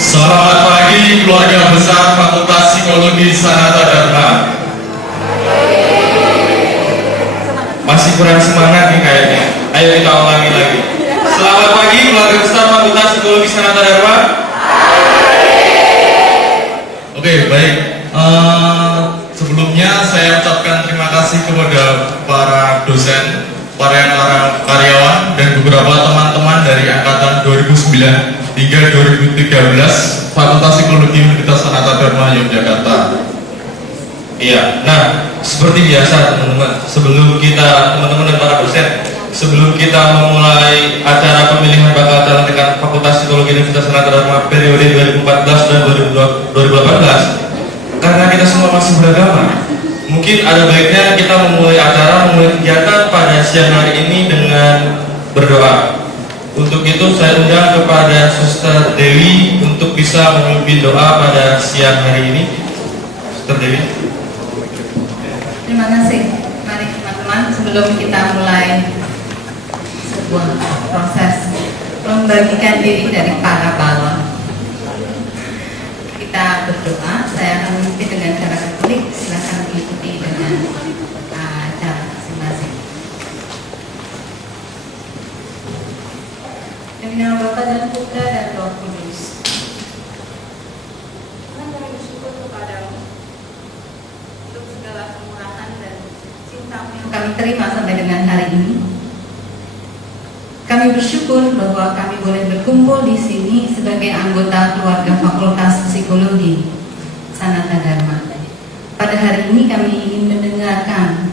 Selamat pagi keluarga besar Fakultas Psikologi Sanata Dharma. Masih kurang semangat nih kayaknya. Ayo kita ulangi lagi. Selamat pagi keluarga besar Fakultas Psikologi Sanata Dharma. Oke, baik. Sebelumnya saya ucapkan terima kasih kepada para dosen, para karyawan, dan beberapa teman-teman dari angkatan 2009 hingga 2013 Fakultas Psikologi Universitas Sanata Dharma Yogyakarta. Iya, nah seperti biasa teman-teman, teman-teman dan para dosen, sebelum kita memulai acara pemilihan bakal calon dekan Fakultas Psikologi Universitas Sanata Dharma periode 2014 dan 2018, karena kita semua masih beragama, mungkin ada baiknya kita memulai kegiatan pada siang hari ini dengan berdoa. Untuk itu saya undang kepada Suster Dewi untuk bisa memimpin doa pada siang hari ini. Suster Dewi. Terima kasih. Mari teman-teman, sebelum kita mulai sebuah proses membagikan diri dari para balon, kita berdoa. Saya akan memimpin dengan cara Katolik. Silakan mengikuti dengan cara masing-masing. Demi nama Bapa dan Putra dan Roh Kudus. Tuhan, kami bersyukur kepadamu untuk segala kemurahan dan cinta-Mu yang kami terima sampai dengan hari ini. Kami bersyukur bahwa kami boleh berkumpul di sini sebagai anggota keluarga Fakultas Psikologi Sanata Dharma. Pada hari ini kami ingin mendengarkan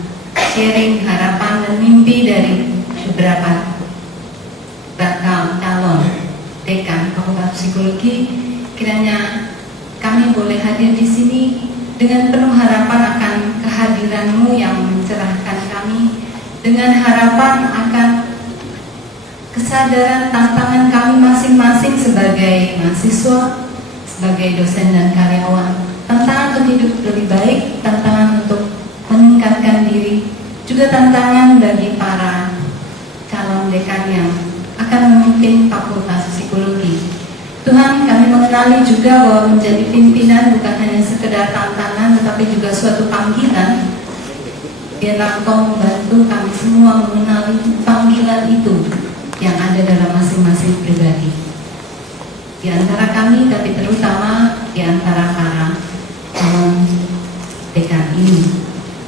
sharing harapan dan mimpi dari beberapa bakal calon dekan Fakultas Psikologi. Kiranya kami boleh hadir di sini dengan penuh harapan akan kehadiran-Mu yang mencerahkan kami, dengan harapan akan kesadaran tantangan kami masing-masing sebagai mahasiswa, sebagai dosen dan karyawan. Tantangan untuk hidup lebih baik, tantangan untuk meningkatkan diri, juga tantangan bagi para calon dekan yang akan memimpin Fakultas Psikologi. Tuhan, kami mengenali juga bahwa menjadi pimpinan bukan hanya sekedar tantangan, tetapi juga suatu panggilan. Biarlah Engkau membantu kami semua mengenali panggilan itu yang ada dalam masing-masing pribadi. Di antara kami, tapi terutama di antara para calon dekan ini.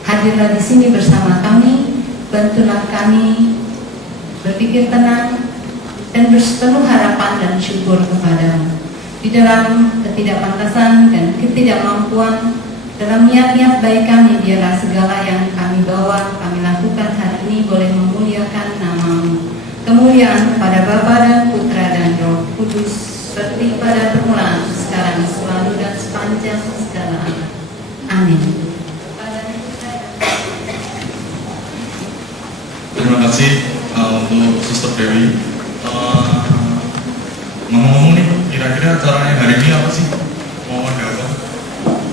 Hadirlah di sini bersama kami, bantulah kami berpikir tenang dan berpenuh harapan dan syukur kepadamu. Di dalam ketidakpantasan dan ketidakmampuan, dalam niat-niat baik kami, biarlah segala yang kami bawa, kami lakukan hari ini boleh memuliakan nama-Mu. Kemuliaan kepada Bapa dan Putra dan Roh Kudus, seperti pada permulaan, sekarang, selalu dan sepanjang segala abad. Amin. Terima kasih untuk Suster Dewi. Ngomong-ngomong nih, kira-kira acaranya hari ini apa sih? Mau ada apa?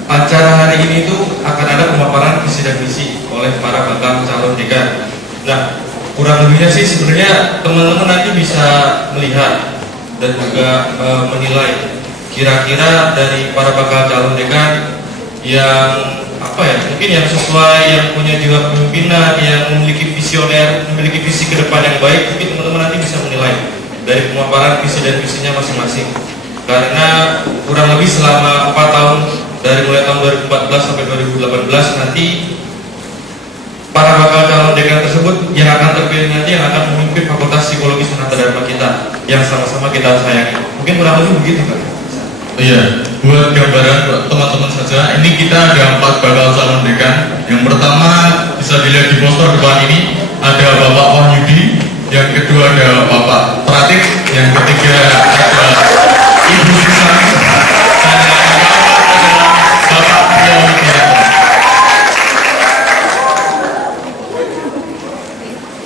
Acara hari ini itu akan ada pemaparan visi dan misi oleh para bakal calon dekan. Nah, kurang lebihnya sih sebenarnya teman-teman nanti bisa melihat dan juga menilai kira-kira dari para bakal calon dekan yang mungkin yang sesuai, yang punya jiwa kepemimpinan, yang memiliki visioner, memiliki visi ke depan yang baik. Mungkin teman-teman nanti bisa menilai dari pemaparan visi dan misinya masing-masing. Karena kurang lebih selama 4 tahun, dari mulai tahun 2014 sampai 2018 nanti para bakal calon dekan tersebut yang akan terpilih nanti yang akan memimpin Fakultas Psikologi Sanata Dharma kita yang sama-sama kita sayangi. Mungkin kurang lebih begitu kan? Iya, buat gambaran buat teman-teman saja, ini kita ada 4 bakal calon dekan. Yang pertama bisa dilihat di poster depan ini, ada Bapak Wahyudi, yang kedua ada Bapak Pratik, yang ketiga ada Ibu Susani, dan yang keempat adalah Bapak Priyo Widianto.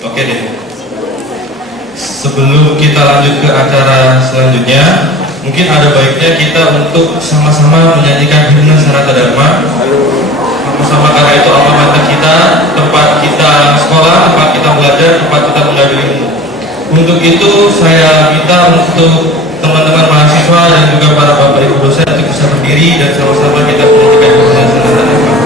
Oke deh. Sebelum kita lanjut ke acara selanjutnya, mungkin ada baiknya kita untuk sama-sama menyanyikan himne Sanata Dharma. Sama-sama, karena itu alma mater kita, tempat kita sekolah, tempat kita belajar, tempat kita mengambil ilmu. Untuk itu saya minta untuk teman-teman mahasiswa dan juga para bapak ibu dosen untuk bisa berdiri dan sama-sama kita menyanyikan himne Sanata Dharma.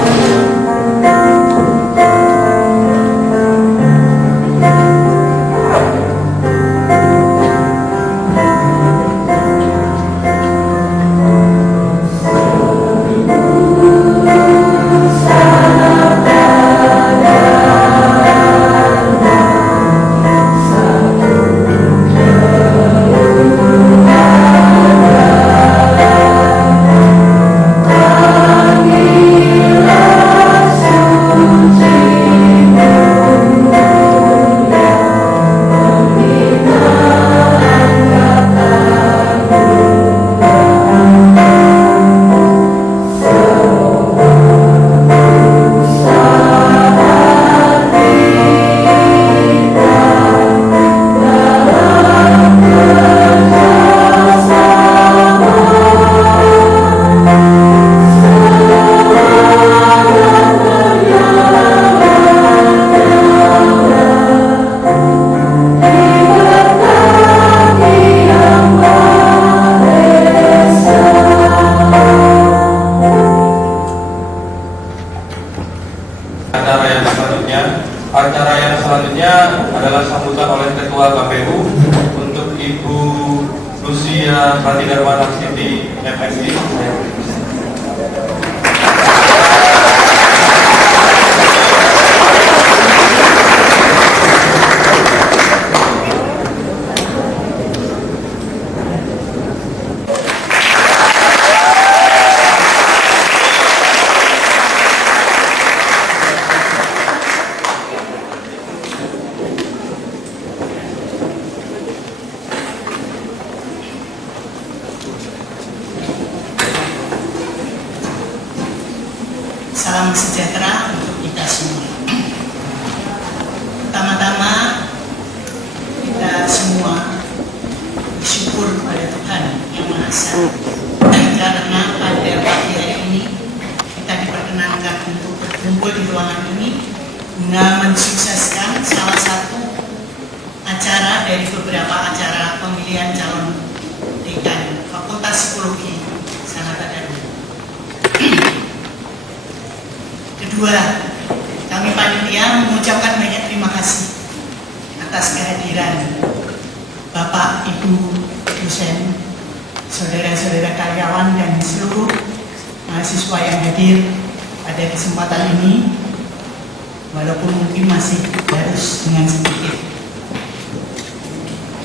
Acara yang selanjutnya adalah sambutan oleh Ketua KPU untuk Ibu Lucia Pratidharma Narsiti MSI. Salam sejahtera untuk kita semua. Pertama-tama kita semua bersyukur kepada Tuhan Yang Maha Esa dan terhadap guna mensukseskan salah satu acara dari beberapa acara pemilihan calon dekan Fakultas Psikologi Sanata Dharma. Kedua, kami panitia mengucapkan banyak terima kasih atas kehadiran Bapak, Ibu, dosen, saudara-saudara karyawan, dan seluruh mahasiswa yang hadir pada kesempatan ini, walaupun mungkin masih harus dengan sedikit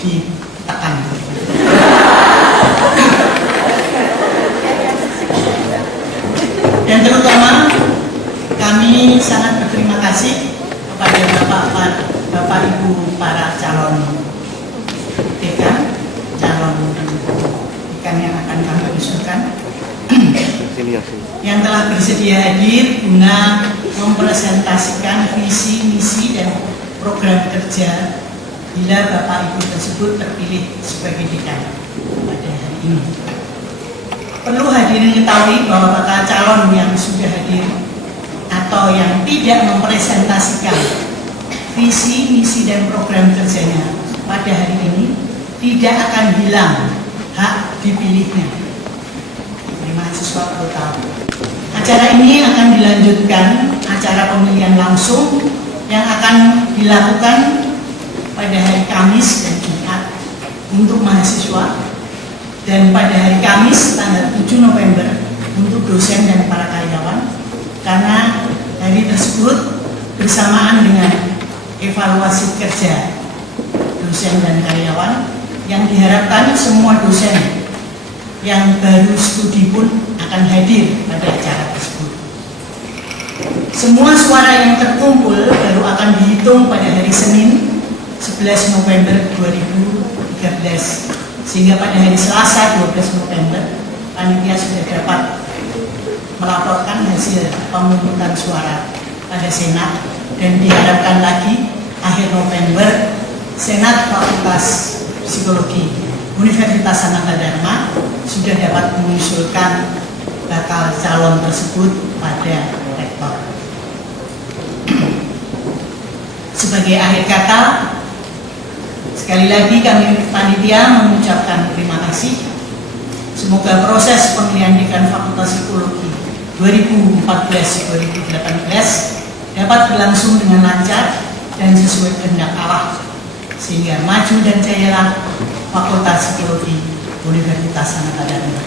ditekan. Dan terutama kami sangat berterima kasih kepada Bapak Ibu para calon dekan, calon dekan yang akan kami usulkan, yang telah bersedia hadir guna mempresentasikan visi, misi, dan program kerja bila Bapak Ibu tersebut terpilih sebagai dekan pada hari ini. Perlu hadirin ketahui bahwa bakal calon yang sudah hadir atau yang tidak mempresentasikan visi, misi, dan program kerjanya pada hari ini tidak akan hilang hak dipilihnya. Ini mahasiswa perlu tahu. Acara ini akan dilanjutkan acara pemilihan langsung yang akan dilakukan pada hari Kamis dan Jumat untuk mahasiswa, dan pada hari Kamis tanggal 7 November untuk dosen dan para karyawan, karena hari tersebut bersamaan dengan evaluasi kerja dosen dan karyawan yang diharapkan semua dosen yang baru studi pun akan hadir pada acara tersebut. Semua suara yang terkumpul baru akan dihitung pada hari Senin 11 November 2013, sehingga pada hari Selasa 12 November panitia sudah dapat melaporkan hasil pemungutan suara pada Senat, dan diharapkan lagi akhir November Senat Fakultas Psikologi Universitas Sanata Dharma sudah dapat mengusulkan bakal calon tersebut pada rektor. Sebagai akhir kata, sekali lagi kami panitia mengucapkan terima kasih. Semoga proses pemilihan dekan Fakultas Psikologi 2014-2018 dapat berlangsung dengan lancar dan sesuai kehendak Allah, sehingga maju dan jayalah Fakultas Psikologi Universitas Sanata Dharma.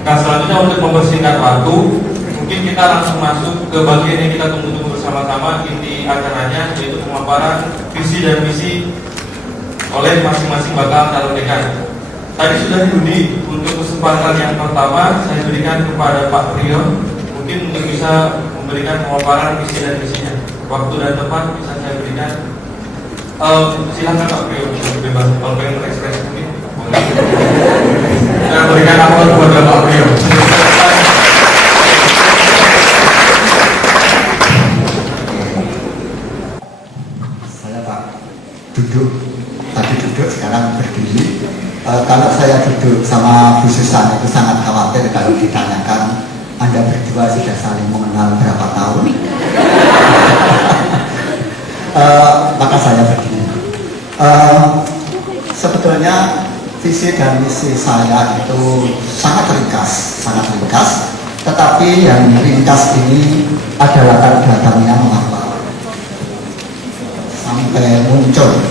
Nah, selanjutnya untuk mempersingkat waktu, mungkin kita langsung masuk ke bagian yang kita tunggu-tunggu bersama-sama, inti acaranya, yaitu pemaparan visi dan misi oleh masing-masing bakal calon dekan. Tadi sudah diundi, untuk kesempatan yang pertama saya berikan kepada Pak Priyo, mungkin untuk bisa memberikan pemaparan visi dan misinya. Waktu dan tempat bisa saya berikan. Silakan Pak Priyo, bebas kalau pengen berekspresi mungkin. Saya berikan aplaus kepada Pak Priyo. Saya Pak tadi duduk, sekarang berdiri. Kalau saya duduk sama Bu Susan itu sangat khawatir kalau ditanyakan Anda berdua sudah saling mengenal berapa tahun. Maka saya berdiri. Sebetulnya visi dan misi saya itu sangat ringkas, tetapi yang ringkas ini ada latar belakangnya mengapa sampai muncul.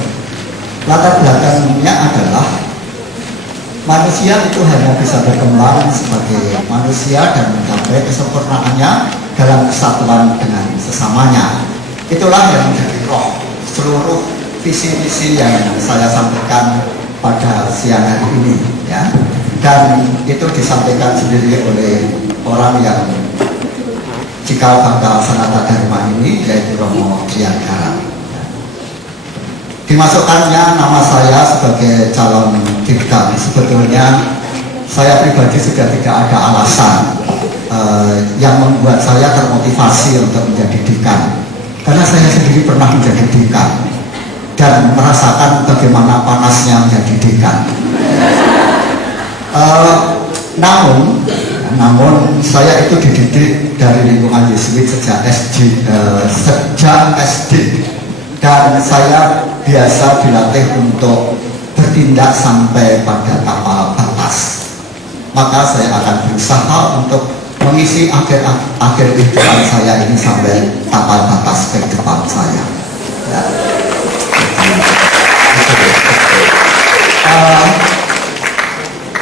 Latar belakangnya adalah manusia itu hanya bisa berkembang sebagai manusia dan mencapai kesempurnaannya dalam kesatuan dengan sesamanya. Itulah yang menjadi roh seluruh visi misi yang saya sampaikan pada siang hari ini, ya. Dan itu disampaikan sendiri oleh orang yang cikal bakal Sanata Dharma ini, yaitu Romo Triangkara. Dimasukkannya nama saya sebagai calon dekan, sebetulnya saya pribadi sudah tidak ada alasan yang membuat saya termotivasi untuk menjadi dekan, karena saya sendiri pernah menjadi dekan dan merasakan bagaimana panasnya menjadi dekan. Namun saya itu dididik dari lingkungan Yesuit sejak SD, dan saya biasa dilatih untuk bertindak sampai pada tapal batas. Maka saya akan berusaha untuk mengisi akhir kehidupan saya ini sampai tapal batas kehidupan saya. Ya.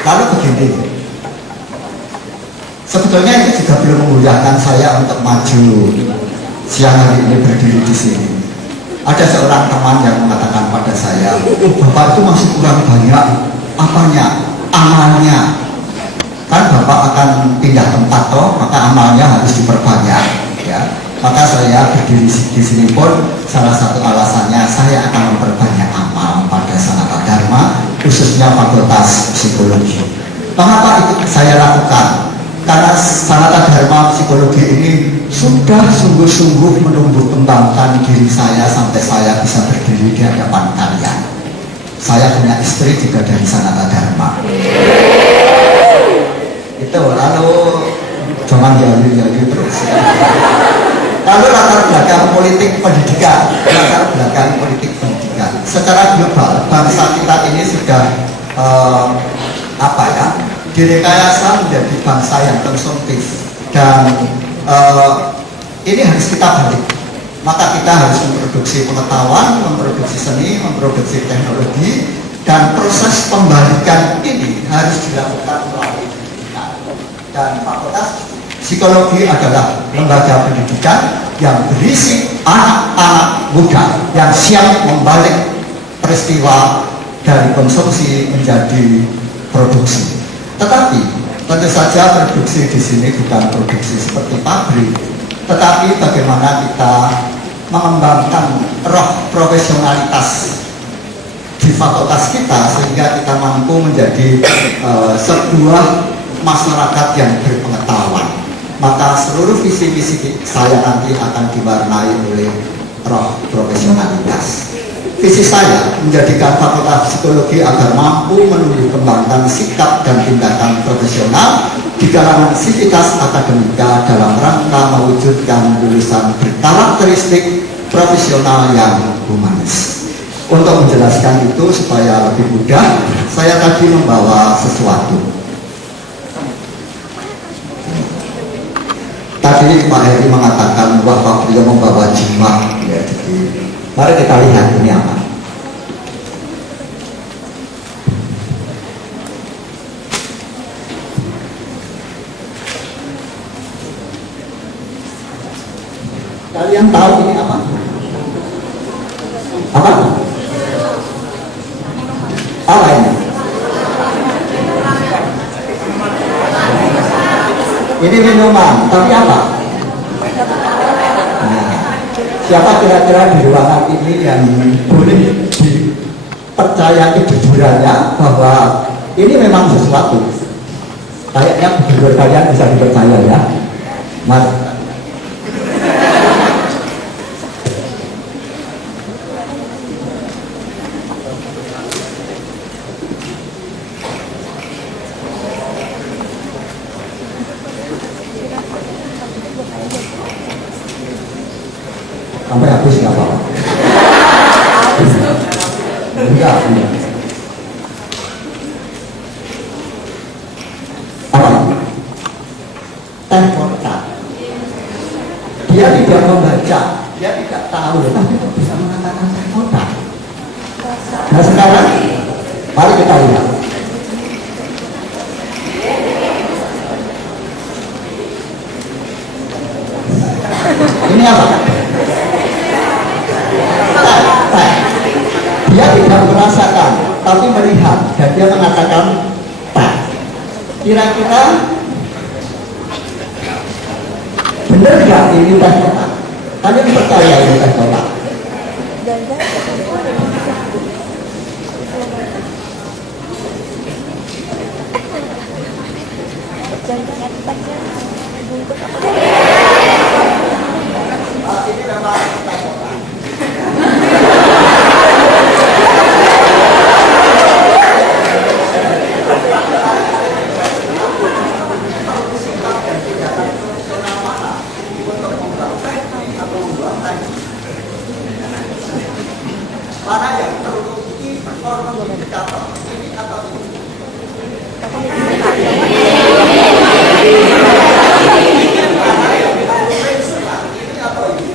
Lalu begini, sebetulnya itu juga belum memudahkan saya untuk maju siang hari ini berdiri di sini. Ada seorang teman yang mengatakan pada saya, Bapak itu masih kurang banyak amalnya. Kan Bapak akan pindah tempat toh, maka amalnya harus diperbanyak. Ya. Maka saya berdiri di sini pun salah satu alasannya saya akan memperbanyak amal pada Sanata Dharma, khususnya Fakultas Psikologi. Mengapa itu saya lakukan? Karena Sanata Dharma Psikologi ini sudah sungguh-sungguh menumbuh kembangkan diri saya sampai saya bisa berdiri di hadapan kalian. Saya punya istri juga dari Sanata Dharma. Itu lalu jangan jauh-jauh terus. Lalu latar belakang politik pendidikan. Secara global bangsa kita ini sudah direkayasa menjadi bangsa yang konsumtif, dan ini harus kita balik. Maka kita harus memproduksi pengetahuan, memproduksi seni, memproduksi teknologi, dan proses pembalikan ini harus dilakukan melalui pendidikan. Dan Fakultas Psikologi adalah lembaga pendidikan yang berisi anak-anak muda yang siap membalik peristiwa dari konsumsi menjadi produksi. Tetapi tentu saja produksi di sini bukan produksi seperti pabrik, tetapi bagaimana kita mengembangkan roh profesionalitas di fakultas kita sehingga kita mampu menjadi sebuah masyarakat yang berpengetahuan. Maka seluruh visi-visi saya nanti akan diwarnai oleh roh profesionalitas. Visi saya menjadikan Fakultas Psikologi agar mampu menumbuh kembangkan sikap dan tindakan profesional di kalangan sivitas akademika dalam rangka mewujudkan lulusan berkarakteristik profesional yang humanis. Untuk menjelaskan itu supaya lebih mudah, saya tadi membawa sesuatu. Tadi Pak Heri mengatakan bahwa beliau membawa jimat, ya, jadi mari kita lihat ini apa. Kalian tahu ini apa? Apa? Apa ini? Ini minuman, tapi apa? Nah, siapa kira-kira di ruangan ini yang boleh dipercaya kejujurannya bahwa ini memang sesuatu? Kayaknya jujur kalian bisa dipercaya ya, Mas. Sampai habis nggak apa-apa. Enggak. Apa? Temporat. Dia tidak membaca, dia tidak tahu, tapi kok bisa mengatakan temporat. Nah sekarang, mari kita lihat. Ini apa? Dia tidak merasakan, tapi melihat, dan dia mengatakan tak. Kira-kira benar nggak ini teh kotak? Kalian percaya ini teh kotak? Ini memang teh kotak. performa indikator ini atau ini? Ini atau ini?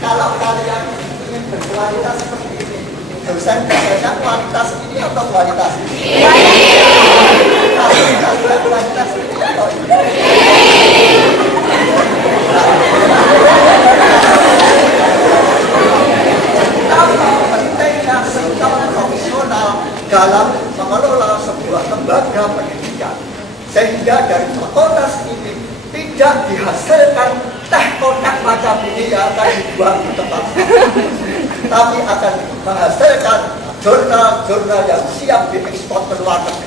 Kalau kalian ingin berkualitas seperti ini, dosen biasanya kualitas ini atau kualitas ini? Kualitas ini atau ini? Pentingnya sikap profesional dalam mengelola sebuah lembaga pendidikan, sehingga dari fakultas ini tidak dihasilkan teh kotak macam ini yang akan dibuang di tempat tapi akan menghasilkan jurnal-jurnal yang siap diekspor ke luar negeri.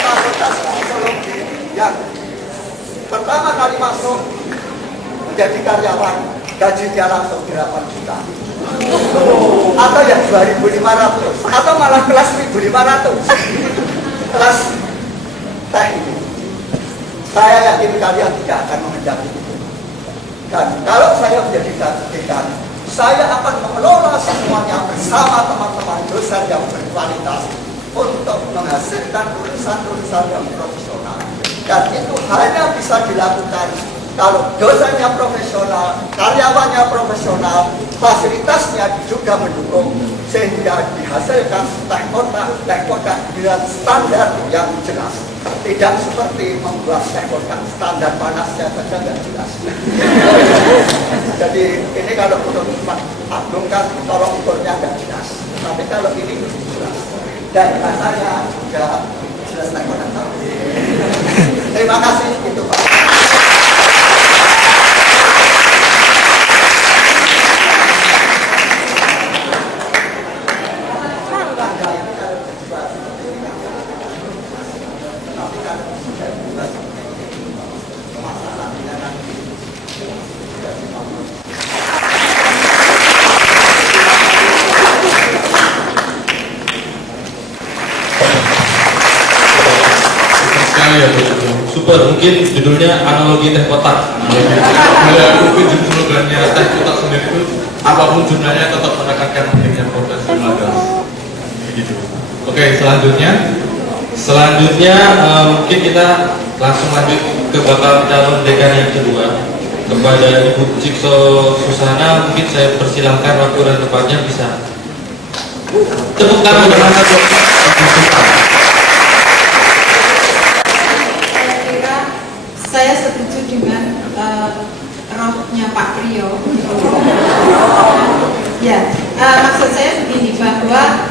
Fakultas Psikologi yang pertama kali masuk menjadi karyawan, gajinya langsung 8 juta. Atau yang 2.500 atau malah kelas 1.500 kelas teh ini. Saya yakin kalian tidak akan menghadapi itu. Dan kalau saya menjadi dekan, saya akan mengelola semuanya bersama teman-teman dosen yang berkualitas untuk menghasilkan lulusan-lulusan yang profesional. Dan itu hanya bisa dilakukan kalau dosennya profesional, karyawannya profesional, fasilitasnya juga mendukung, sehingga dihasilkan teh kotak dengan standar yang jelas. Tidak seperti membuat teh kotak standar panasnya saja nggak jelas. Jadi ini kalau untuk Agung kan tolong ukurnya nggak jelas. Tapi kalau ini jelas. Dan rasanya juga jelas teh kotak. Terima kasih itu Pak. Ya, super, mungkin judulnya analogi teh kotak. Bila aku pinjam slogannya teh kotak sendiri itu, apapun jurnalnya tetap menekankan pentingnya profesionalitas. Begitu. Oke, selanjutnya mungkin kita langsung lanjut ke bakal calon dekan yang kedua. Kepada Ibu Cikso Susana, mungkin saya persilahkan waktu dan tempatnya bisa. Tepuk tangan bersama dong. Saya setuju dengan rohnya Pak Priyo. Ya, maksud saya begini, bahwa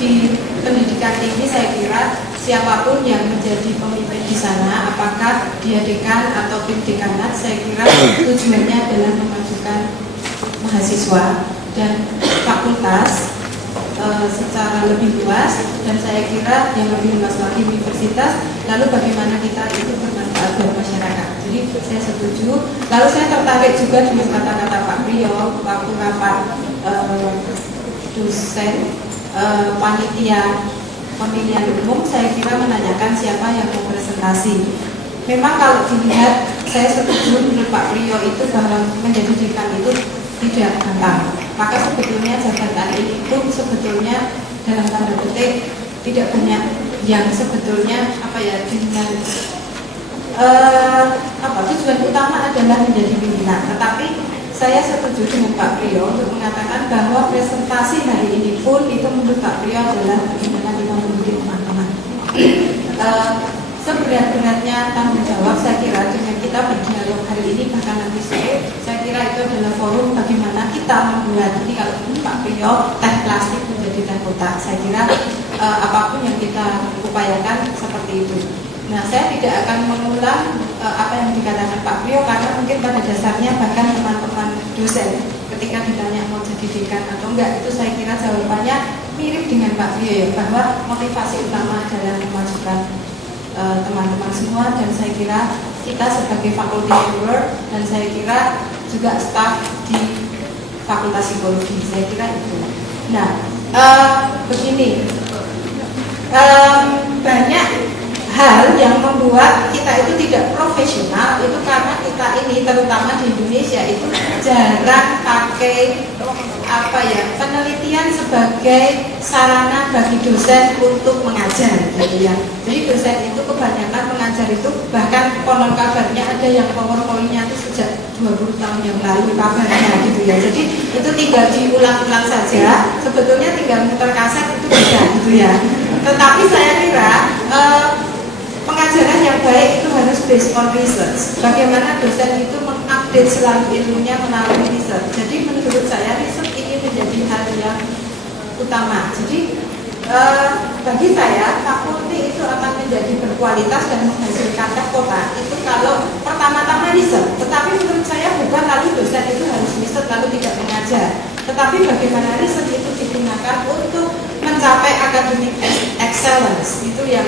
di pendidikan tinggi saya kira siapapun yang menjadi pemimpin di sana, apakah dia dekan atau tim dekanat, saya kira tujuannya adalah memajukan mahasiswa dan fakultas secara lebih luas, dan saya kira yang lebih luas lagi universitas. Lalu bagaimana kita itu bermanfaat buat masyarakat. Jadi saya setuju. Lalu saya tertarik juga dengan kata-kata Pak Priyo waktu rapat dosen panitia pemilihan umum. Saya kira menanyakan siapa yang mau presentasi. Memang kalau dilihat, saya setuju menurut Pak Priyo itu bahwa menjadi dekan itu tidak gampang. Maka sebetulnya jabatan ini pun sebetulnya dalam tanda petik tidak banyak yang sebetulnya dengan tujuan utama adalah menjadi pimpinan. Tetapi saya setuju dengan Pak Priyo untuk mengatakan bahwa presentasi hari ini pun itu menurut Pak Priyo adalah bagaimana kita mendidik teman-teman. Seberat-beratnya tanggung jawab, saya kira dengan kita berdialog hari ini bahkan nanti sore, saya kira itu adalah forum bagaimana kita membuat. Jadi kalau ini Pak Priyo teh plastik menjadi teh kotak, saya kira apapun yang kita upayakan seperti itu. Nah, saya tidak akan mengulang apa yang dikatakan Pak Priyo, karena mungkin pada dasarnya bahkan teman-teman dosen ketika ditanya mau jadi dekan atau enggak, itu saya kira jawabannya mirip dengan Pak Priyo ya, bahwa motivasi utama adalah memajukan teman-teman semua, dan saya kira kita sebagai faculty member dan saya kira juga staf di Fakultas Psikologi, saya kira itu. Nah, begini, banyak hal yang membuat kita itu tidak profesional itu karena kita ini terutama di Indonesia itu jarang pakai penelitian sebagai sarana bagi dosen untuk mengajar gitu ya. Jadi dosen itu kebanyakan mengajar itu bahkan konon kabarnya ada yang PowerPoint-nya itu sejak 20 tahun yang lalu kabarnya gitu ya. Jadi itu tinggal diulang-ulang saja, sebetulnya tinggal muter kaset itu bisa gitu ya. Tetapi saya kira pengajaran yang baik itu harus based on research. Bagaimana dosen itu mengupdate selalu ilmunya melalui research. Jadi menurut saya research ini menjadi hal yang utama. Jadi bagi saya fakulti itu akan menjadi berkualitas dan menghasilkan kota itu kalau pertama-tama research. Tetapi menurut saya bukan lalu dosen itu harus research lalu tidak mengajar. Tetapi bagaimana research itu digunakan untuk mencapai academic excellence, itu yang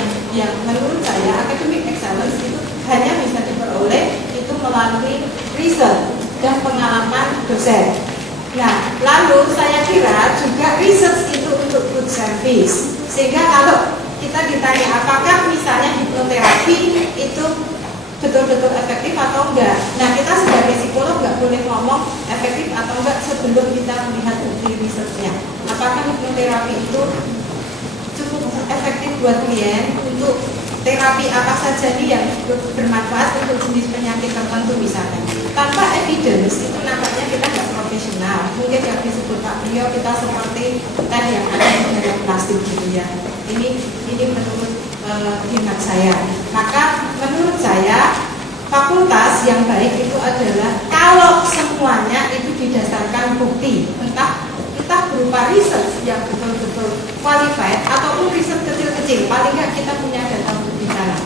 menurut saya academic excellence itu hanya bisa diperoleh itu melalui research dan pengalaman dosen. Nah, lalu saya kira juga research itu untuk good service, sehingga kalau kita ditanya apakah misalnya hipnoterapi itu betul-betul efektif atau enggak. Nah, kita sebagai psikolog nggak boleh ngomong efektif atau enggak sebelum kita melihat bukti risetnya. Apakah hipnoterapi itu cukup efektif buat klien untuk terapi apa saja nih yang bermanfaat untuk jenis penyakit tertentu misalnya. Tanpa evidence itu nampaknya kita nggak profesional. Mungkin yang disebut Pak Priyo kita seperti teh yang ada di dalam plastik gitu ya. Ini menurut hemat saya. Maka menurut saya fakultas yang baik itu adalah kalau semuanya itu didasarkan bukti, entah berupa research yang betul-betul qualified ataupun riset kecil-kecil, paling nggak kita punya data untuk bicara.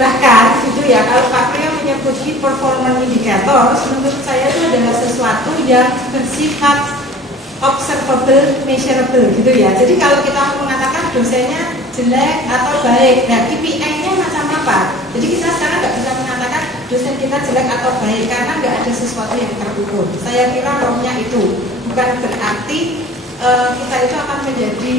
Bahkan gitu ya, kalau Pak Priyo menyebut key performance indicator, menurut saya itu adalah sesuatu yang bersifat observable, measurable gitu ya. Jadi kalau kita mengatakan dosennya jelek atau baik, nah KPI-nya macam apa? Jadi kita sekarang nggak bisa mengatakan dosen kita jelek atau baik karena nggak ada sesuatu yang terukur. Saya kira rohnya itu bukan berarti kita itu akan menjadi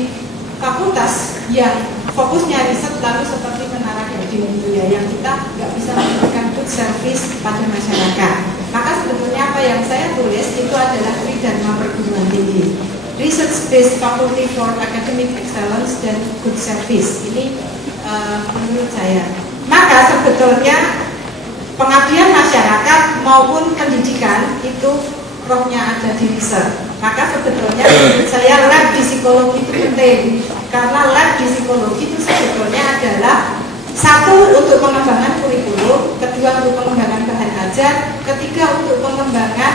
fakultas yang fokusnya riset lalu seperti menara gading gitu ya, yang kita nggak bisa memberikan good service pada masyarakat. Maka sebetulnya apa yang saya tulis itu adalah tridharma perguruan tinggi, research based faculty for academic excellence dan good service. Ini menurut saya. Maka sebetulnya pengabdian masyarakat maupun pendidikan itu rohnya ada di riset. Maka sebetulnya menurut saya lab di psikologi itu penting, karena lab di psikologi itu sebetulnya adalah satu untuk pengembangan kurikulum, kedua untuk pengembangan bahan ajar, ketiga untuk pengembangan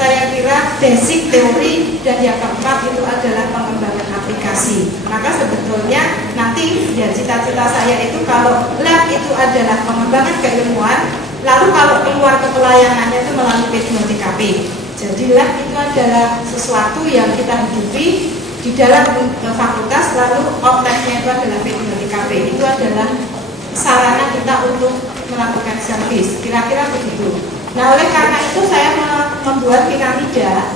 saya kira basic teori, dan yang keempat itu adalah pengembangan aplikasi. Maka sebetulnya nanti ya cita-cita saya itu kalau lab itu adalah pengembangan keilmuan, lalu kalau keluar ke pelayanannya itu melalui P2TKP. Jadi lab itu adalah sesuatu yang kita hidupi di dalam fakultas, lalu outletnya itu adalah P2TKP. Itu adalah sarana kita untuk melakukan servis, kira-kira begitu. Nah, oleh karena itu saya membuat piramida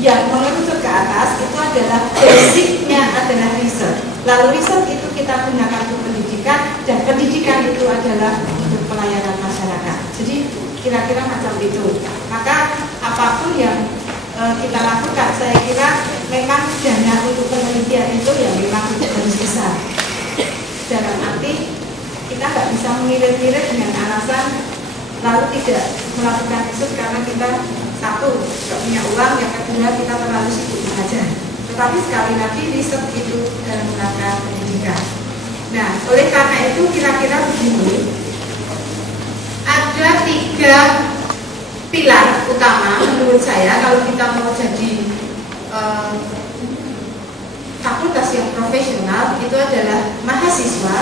yang mengerucut ke atas. Itu adalah basicnya adalah riset. Lalu riset itu kita gunakan untuk pendidikan, dan pendidikan itu adalah untuk pelayanan masyarakat. Jadi kira-kira macam itu. Maka apapun yang kita lakukan, saya kira memang dana untuk penelitian itu yang memang harus besar. Dalam arti kita nggak bisa mengirit-irit dengan alasan lalu tidak melakukan riset karena kita satu nggak punya uang, yang kedua kita terlalu sibuk mengajar. Tetapi sekali lagi riset itu dalam rangka pendidikan. Nah, oleh karena itu kira-kira begini, ada 3 pilar utama menurut saya kalau kita mau jadi fakultas yang profesional. Itu adalah mahasiswa,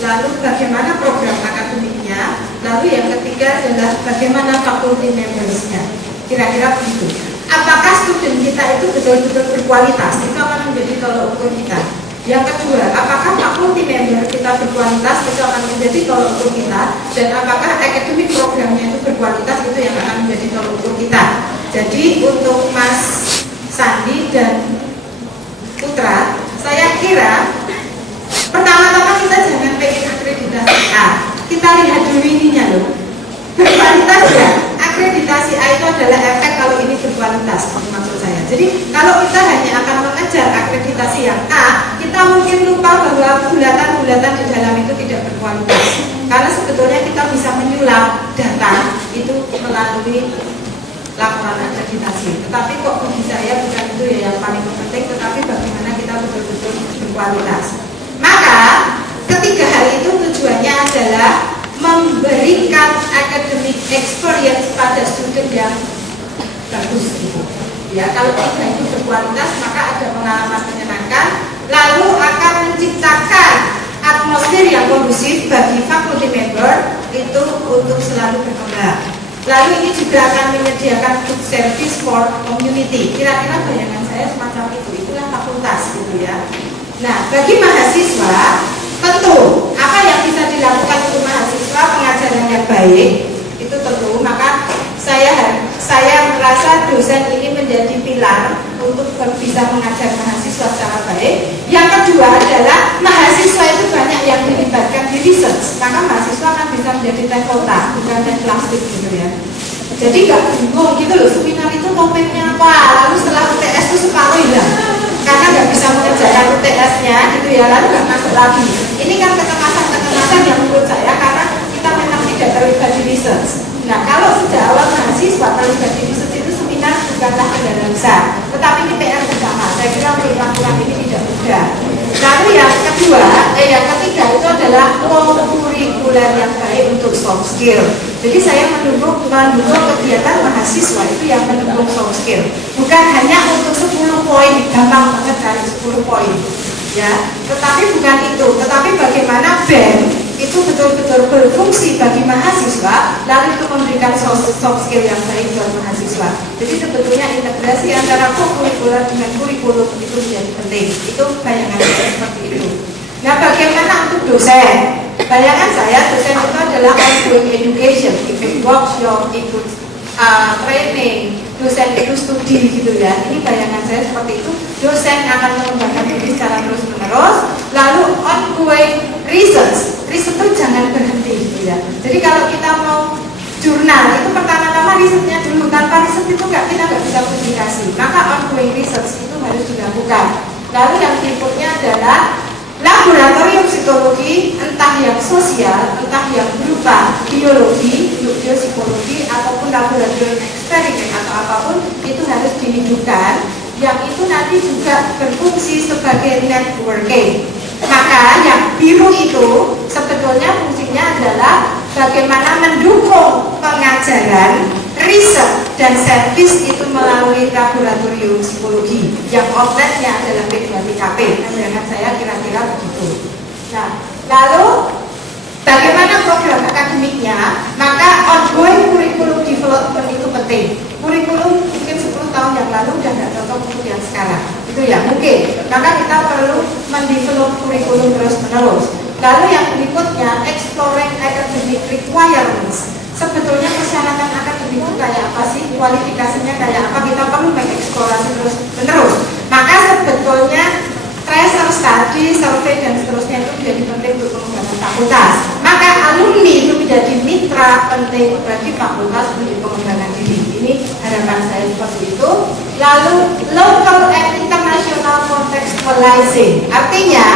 lalu bagaimana program akademiknya, lalu yang ketiga adalah bagaimana faculty membersnya. Kira-kira begitu. Apakah student kita itu betul-betul berkualitas? Itu akan menjadi tolak ukur kita. Yang kedua, apakah faculty member kita berkualitas, itu akan menjadi tolok ukur kita, dan apakah academic programnya itu berkualitas, itu yang akan menjadi tolok ukur kita. Jadi untuk Mas Sandi dan Putra, saya kira pertama-tama kita jangan pengen akreditasi A, kita lihat dulu ininya loh, berkualitas ya. Akreditasi A itu adalah efek kalau ini berkualitas, maksud saya. Jadi kalau kita hanya akan mengejar akreditasi yang A, kita mungkin lupa bahwa bulatan-bulatan di dalam itu tidak berkualitas. Karena sebetulnya kita bisa menyulap data itu melalui laporan akreditasi. Tetapi kok bagi saya bukan itu ya yang paling penting, tetapi bagaimana kita betul-betul berkualitas. Maka ketiga hal itu tujuannya adalah memberikan academic experience pada student yang bagus gitu. Ya, kalau tiga itu berkualitas maka ada pengalaman menyenangkan, lalu akan menciptakan atmosfer yang kondusif bagi faculty member itu untuk selalu berkembang. Lalu ini juga akan menyediakan good service for community. Kira-kira bayangan saya semacam itu, itulah fakultas gitu ya. Nah, bagi mahasiswa tentu apa yang bisa dilakukan untuk mahasiswa pengajaran yang baik itu tentu, maka saya merasa dosen ini menjadi pilar untuk bisa mengajar mahasiswa secara baik. Yang kedua adalah mahasiswa itu banyak yang dilibatkan di research, maka mahasiswa akan bisa menjadi teh kota bukan teh plastik gitu ya. Jadi nggak bingung gitu loh, seminar itu topiknya apa, lalu setelah UTS itu separuh hilang karena nggak bisa mengerjakan UTS-nya gitu ya, lalu nggak masuk lagi. Ini kan kecemasan yang menurut saya karena kita memang tidak terlibat di research. Nah, kalau sejak awal mahasiswa terlibat di research itu seminar bukanlah kendala besar, tetapi ini PR bersama. Saya kira untuk lakukan ini tidak mudah. Lalu yang ketiga itu adalah kurikuler yang baik untuk soft skill. Jadi saya mendukung kegiatan mahasiswa itu yang mendukung soft skill, bukan hanya untuk 10 poin, gampang banget cari 10 poin ya, tetapi bukan itu, tetapi bagaimana BEM itu betul-betul berfungsi bagi mahasiswa, lalu itu memberikan soft skill yang baik buat mahasiswa. Jadi sebetulnya integrasi antara kurikuler dengan kurikulum itu menjadi penting. Itu bayangan saya seperti itu. Nah, bagaimana untuk dosen? Bayangan saya dosen itu adalah ongoing education, ikut workshop, ikut training, dosen itu studi gitu ya. Ini bayangan saya seperti itu. Dosen akan mengembangkan diri secara terus-menerus. Lalu ongoing research itu jangan berhenti gitu ya. Jadi kalau kita mau jurnal itu pertama-tama risetnya dulu, tanpa riset itu kita nggak bisa publikasi. Maka ongoing research itu harus dilakukan. Lalu yang berikutnya adalah laboratorium psikologi, entah yang sosial, entah yang berupa biologi, biopsikologi, ataupun laboratorium eksperimen atau apapun, itu harus dihidupkan, yang itu nanti juga berfungsi sebagai networking. Maka yang biru itu sebetulnya fungsinya adalah bagaimana mendukung pengajaran, riset, dan servis itu melalui laboratorium psikologi yang outletnya adalah P2TKP. Dengan saya kira-kira begitu. Nah, lalu bagaimana program akademiknya? Maka ongoing curriculum development itu penting. Kurikulum mungkin 10 tahun yang lalu udah nggak cocok untuk yang sekarang. Itu ya mungkin. Maka kita perlu mendevelop kurikulum terus-menerus. Lalu yang berikutnya, exploring academic requirements. Sebetulnya persyaratan akademik itu kayak apa sih? Kualifikasinya kayak apa? Kita perlu mengeksplorasi terus-menerus. Maka sebetulnya tracer study, survei, dan seterusnya itu menjadi penting untuk pengembangan fakultas. Maka alumni itu menjadi mitra penting bagi fakultas untuk pengembangan diri. Ini harapan saya seperti itu. Lalu local and international contextualizing. Artinya,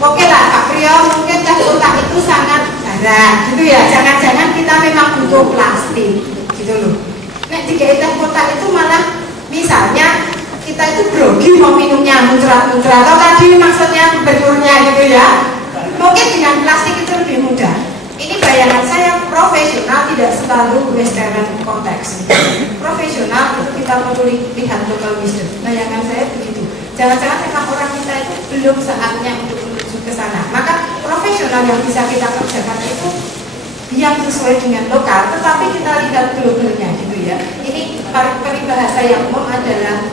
oke lah Pak Priyo, mungkin teh kotak itu sangat jarang, gitu ya. Jangan-jangan kita memang butuh plastik, gitu loh. Nek jika teh kotak itu malah misalnya kita itu grogi mau minumnya muncrat-muncrat, atau tadi maksudnya benurnya gitu ya. Mungkin dengan plastik itu lebih mudah. Ini bayangan saya, profesional tidak selalu western konteks. Profesional itu kita perlu lihat local wisdom. Bayangan saya begitu. Jangan-jangan memang orang kita itu belum saatnya untuk menuju ke sana. Maka profesional yang bisa kita kerjakan itu yang sesuai dengan lokal, tetapi kita lihat globalnya gitu ya. Ini peribahasa yang umum adalah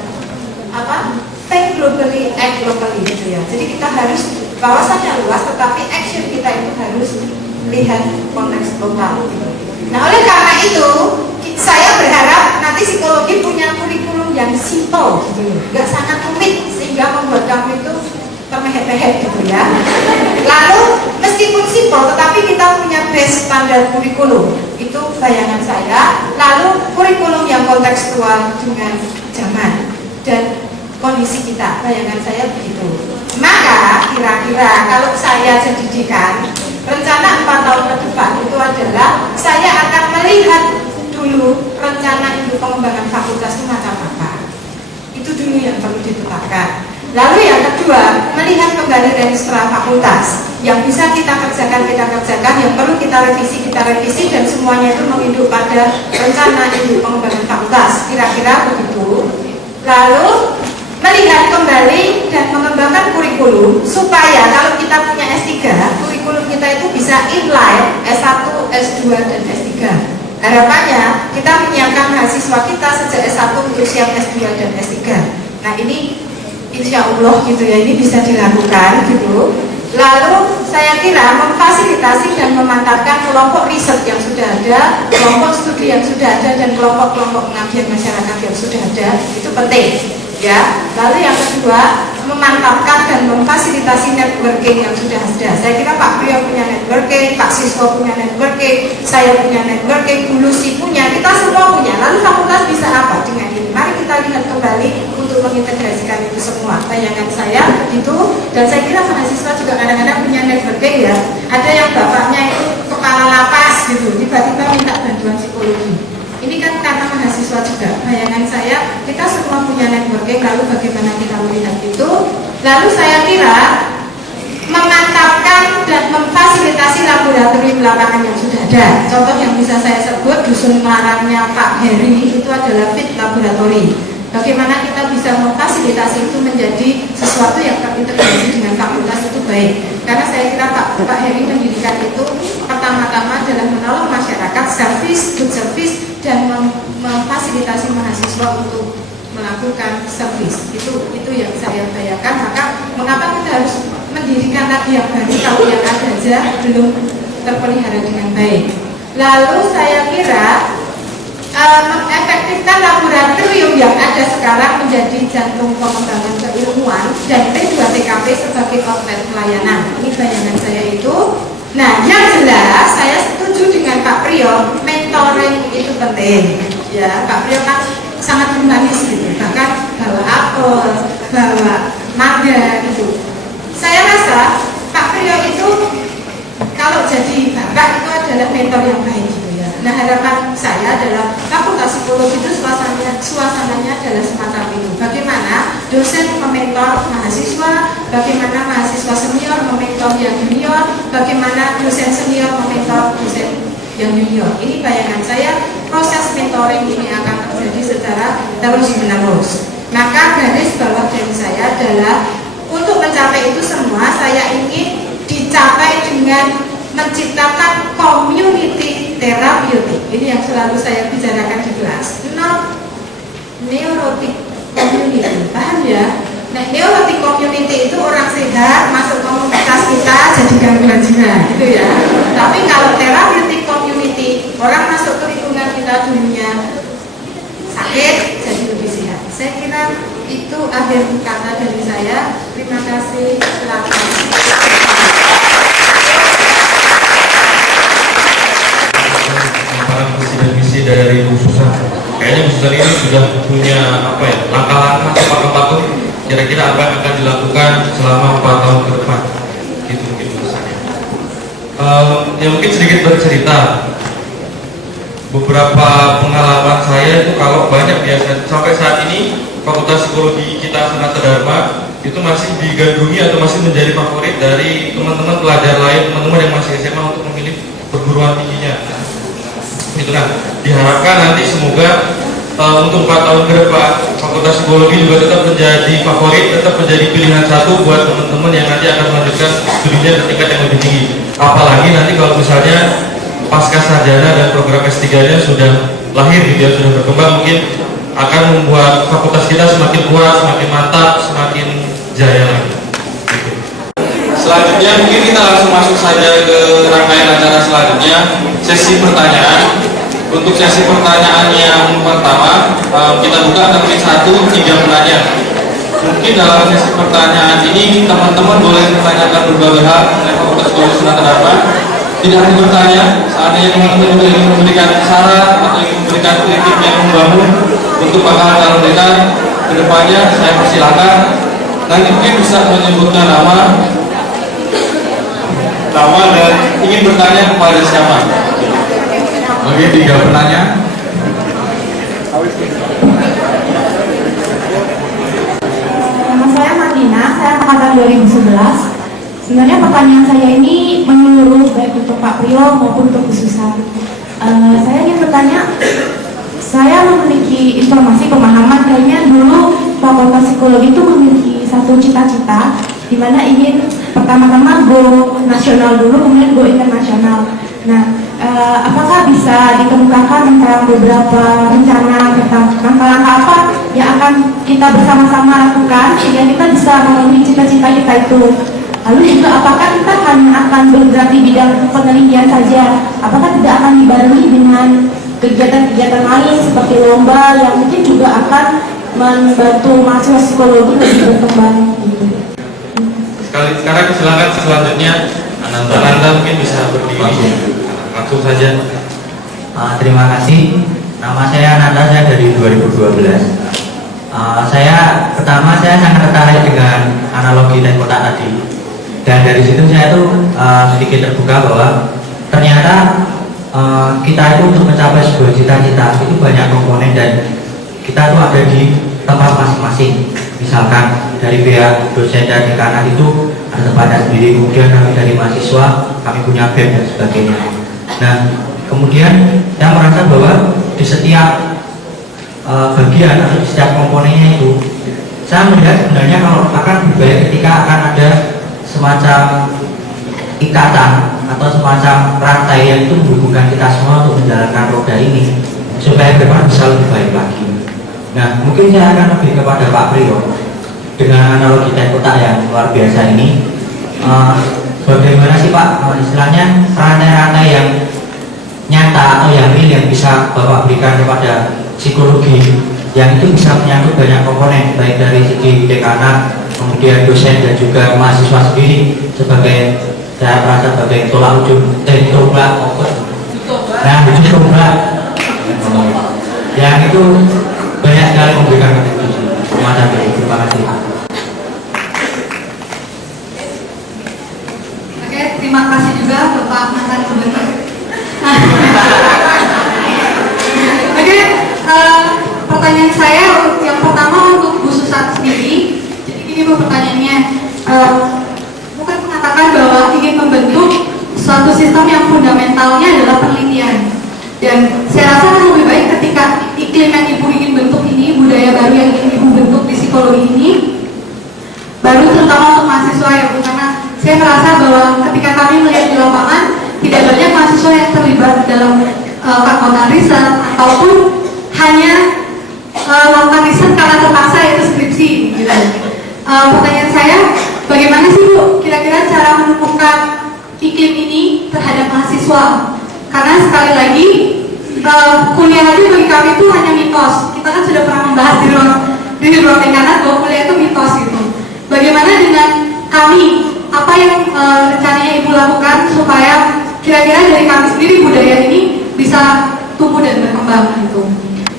apa? think globally, act locally gitu ya. Jadi kita harus kawasannya luas, tetapi action kita itu harus lihat konteks lokal. Gitu. Nah, oleh karena itu saya berharap nanti psikologi punya kurikulum yang simple gitu, nggak sangat rumit sehingga membuat kamu itu termehet-mehet gitu ya. Lalu meskipun simple, tetapi kita punya base standar kurikulum. Itu bayangan saya. Lalu kurikulum yang kontekstual dengan zaman dan kondisi kita, bayangan saya begitu. Maka kira-kira kalau saya jadi dekan, rencana 4 tahun ke depan itu adalah saya akan melihat dulu rencana induk pengembangan fakultas itu macam apa. Itu dulu yang perlu ditetapkan. Lalu yang kedua, melihat kembali registra fakultas yang bisa kita kerjakan, yang perlu kita revisi, dan semuanya itu menginduk pada rencana induk pengembangan fakultas. Kira-kira begitu. Lalu melihat kembali dan mengembangkan kurikulum supaya kalau kita punya S3, kurikulum kita itu bisa inline S1, S2, dan S3. Harapannya kita menyiapkan mahasiswa kita sejak S1 untuk siap S2 dan S3. Nah ini insya Allah gitu ya, ini bisa dilakukan gitu. Lalu saya kira memfasilitasi dan memantapkan kelompok riset yang sudah ada, kelompok studi yang sudah ada, dan kelompok-kelompok pengabdian masyarakat yang sudah ada, itu penting ya. Lalu yang kedua, memantapkan dan memfasilitasi networking yang sudah ada. Saya kira Pak Priyo punya networking, Pak Siswo punya networking, saya punya networking, Bu Lucy punya, kita semua punya. Lalu fakultas bisa apa dengan ini? Mari kita lihat kembali untuk mengintegrasikan itu semua. Bayangan saya begitu, dan saya kira mahasiswa juga kadang-kadang punya networking ya. Ada yang bapaknya itu kepala lapas gitu, tiba-tiba minta bantuan psikologi. Ini kan karena mahasiswa juga. Bayangan saya, kita semua punya networking, lalu bagaimana kita melihat itu. Lalu saya kira memantapkan dan memfasilitasi laboratorium lapangan yang sudah ada. Contoh yang bisa saya sebut, dusun Marangnya Pak Heri itu adalah fit laboratory. Bagaimana kita bisa memfasilitasi itu menjadi sesuatu yang terintegrasi dengan fakultas itu baik. Karena saya kira Pak Heri pendidikan itu pertama-tama adalah menolong masyarakat, service, good service, dan memfasilitasi mahasiswa untuk melakukan service. Itu yang saya bayangkan. Maka mengapa kita harus mendirikan lagi yang baru kalau yang ada aja belum terpelihara dengan baik. Lalu saya kira mengefektifkan laboratorium yang ada sekarang menjadi jantung pengembangan keilmuan dan P2TKP sebagai outlet pelayanan. Ini bayangan saya itu. Nah, yang jelas saya setuju dengan Pak Priyo, mentoring itu penting. Ya, Pak Priyo kan sangat humanis gitu, bahkan bawa apel, bawa mangga gitu. Saya rasa Pak Priyo itu kalau jadi bapak itu adalah mentor yang baik gitu ya. Nah, harapan saya adalah fakultas psikologi itu suasananya adalah semacam itu. Bagaimana dosen mementor mahasiswa, bagaimana mahasiswa senior mementor yang junior, bagaimana dosen senior mementor dosen yang junior. Ini bayangan saya, proses mentoring ini akan terjadi secara terus-menerus. Maka garis bawah dari saya adalah untuk mencapai itu semua, saya ingin dicapai dengan menciptakan community terapeutik. Ini yang selalu saya bicarakan di kelas. Not neurotic community, paham ya? Nah, neurotic community itu orang sehat masuk komunitas kita jadi gangguan jiwa, gitu ya. Tapi kalau therapeutic community, orang masuk ke lingkungan kita dulunya sakit jadi lebih sehat. Saya kira itu akhir kata dari saya. Terima kasih. Silakan. Para visi dan misi dari Bu Susan, kayaknya Bu Susan ini sudah punya apa ya, langkah-langkah atau pakem-pakem kira-kira apa yang akan dilakukan selama 4 tahun ke depan, gitu mungkin Bu Susan. Ya mungkin sedikit bercerita. Beberapa pengalaman saya itu kalau banyak biasa sampai saat ini Fakultas Psikologi kita Sanata Dharma itu masih digandrungi atau masih menjadi favorit dari teman-teman pelajar lain, teman-teman yang masih SMA untuk memilih perguruan tingginya. Itu nah, diharapkan nanti semoga untuk 4 tahun ke depan Fakultas Psikologi juga tetap menjadi favorit, tetap menjadi pilihan satu buat teman-teman yang nanti akan melanjutkan studinya ke tingkat yang lebih tinggi. Apalagi nanti kalau misalnya pasca sarjana dan program S3-nya sudah lahir gitu ya, sudah berkembang, mungkin akan membuat fakultas kita semakin kuat, semakin mantap, semakin jaya lagi. Selanjutnya mungkin kita langsung masuk saja ke rangkaian acara selanjutnya, sesi pertanyaan. Untuk sesi pertanyaan yang pertama, kita buka termin 1, 3 penanya. Mungkin dalam sesi pertanyaan ini teman-teman boleh menanyakan berbagai hal mengenai Fakultas Psikologi Sunata Dharma. Tidak hanya bertanya, seandainya teman-teman juga ingin memberikan saran atau ingin memberikan kritik yang membangun untuk bakal calon dekan kedepannya, saya persilakan. Nanti mungkin bisa menyebutkan nama dan ingin bertanya kepada siapa. Oke, 3 penanya. Nama saya Marlina, saya angkatan 2011. Sebenarnya pertanyaan saya ini menyeluruh baik untuk Pak Priyo maupun untuk Bu Susan. Saya ingin bertanya, saya memiliki informasi pemahaman kayaknya dulu Fakultas Psikologi itu memiliki satu cita-cita di mana ingin pertama-tama go nasional dulu, kemudian go internasional. Nah, apakah bisa dikemukakan tentang beberapa rencana tentang langkah-langkah apa yang akan kita bersama-sama lakukan sehingga kita bisa memenuhi cita-cita kita itu? Lalu juga apakah kita hanya akan bergerak di bidang penelitian saja? Apakah tidak akan dibarengi dengan kegiatan-kegiatan lain seperti lomba yang mungkin juga akan membantu mahasiswa psikologi lebih berkembang? Gitu. Sekarang silakan selanjutnya Ananda mungkin bisa berdiri langsung saja. Terima kasih. Nama saya Ananda, saya dari 2012. Saya sangat tertarik dengan analogi teh kotak tadi. Dan dari situ saya tuh sedikit terbuka bahwa ternyata kita itu untuk mencapai sebuah cita-cita itu banyak komponen dan kita tuh ada di tempat masing-masing. Misalkan dari pihak dosen dan dekanat itu ada tempatnya sendiri, kemudian kami dari mahasiswa kami punya BEM dan sebagainya. Nah, kemudian saya merasa bahwa di setiap bagian atau di setiap komponennya itu saya melihat sebenarnya kalau akan lebih baik ketika akan ada semacam ikatan atau semacam rantai yang itu menghubungkan kita semua untuk menjalankan roda ini supaya ke depan bisa lebih baik lagi. Nah, mungkin saya akan lebih kepada Pak Priyo dengan analogi teh kotak yang luar biasa ini. Bagaimana sih Pak istilahnya rantai-rantai yang nyata atau yang real yang bisa Bapak berikan kepada psikologi yang itu bisa menyangkut banyak komponen baik dari segi dekanat, kemudian dosen dan juga mahasiswa sendiri sebagai saya merasa sebagai tolak ukur yang itu banyak sekali memberikan kontribusi semacam itu. Terima kasih. Oke, terima kasih juga Bapak mantan gubernur. Oke, pertanyaan saya yang pertama untuk Bu Susan sendiri. Jadi gini Bu pertanyaannya, bukan mengatakan bahwa ingin membentuk suatu sistem yang fundamentalnya adalah penelitian. Dan saya rasa kan lebih baik ketika iklim yang Ibu ingin bentuk ini, budaya baru yang ingin Ibu bentuk di psikologi ini, baru terutama untuk mahasiswa ya Bu, karena saya merasa bahwa ketika kami melihat di lapangan tidak banyak mahasiswa yang terlibat dalam keanggotaan riset ataupun hanya melakukan riset karena terpaksa yaitu skripsi gitu. Pertanyaan saya, bagaimana sih Bu kira-kira cara menemukan iklim ini terhadap mahasiswa? Karena sekali lagi kuliah aja bagi kami itu hanya mitos. Kita kan sudah pernah membahas di ruang dekanat bahwa kuliah itu mitos gitu. Bagaimana dengan kami? Apa yang rencananya Ibu lakukan supaya kira-kira dari kami sendiri budaya ini bisa tumbuh dan berkembang gitu?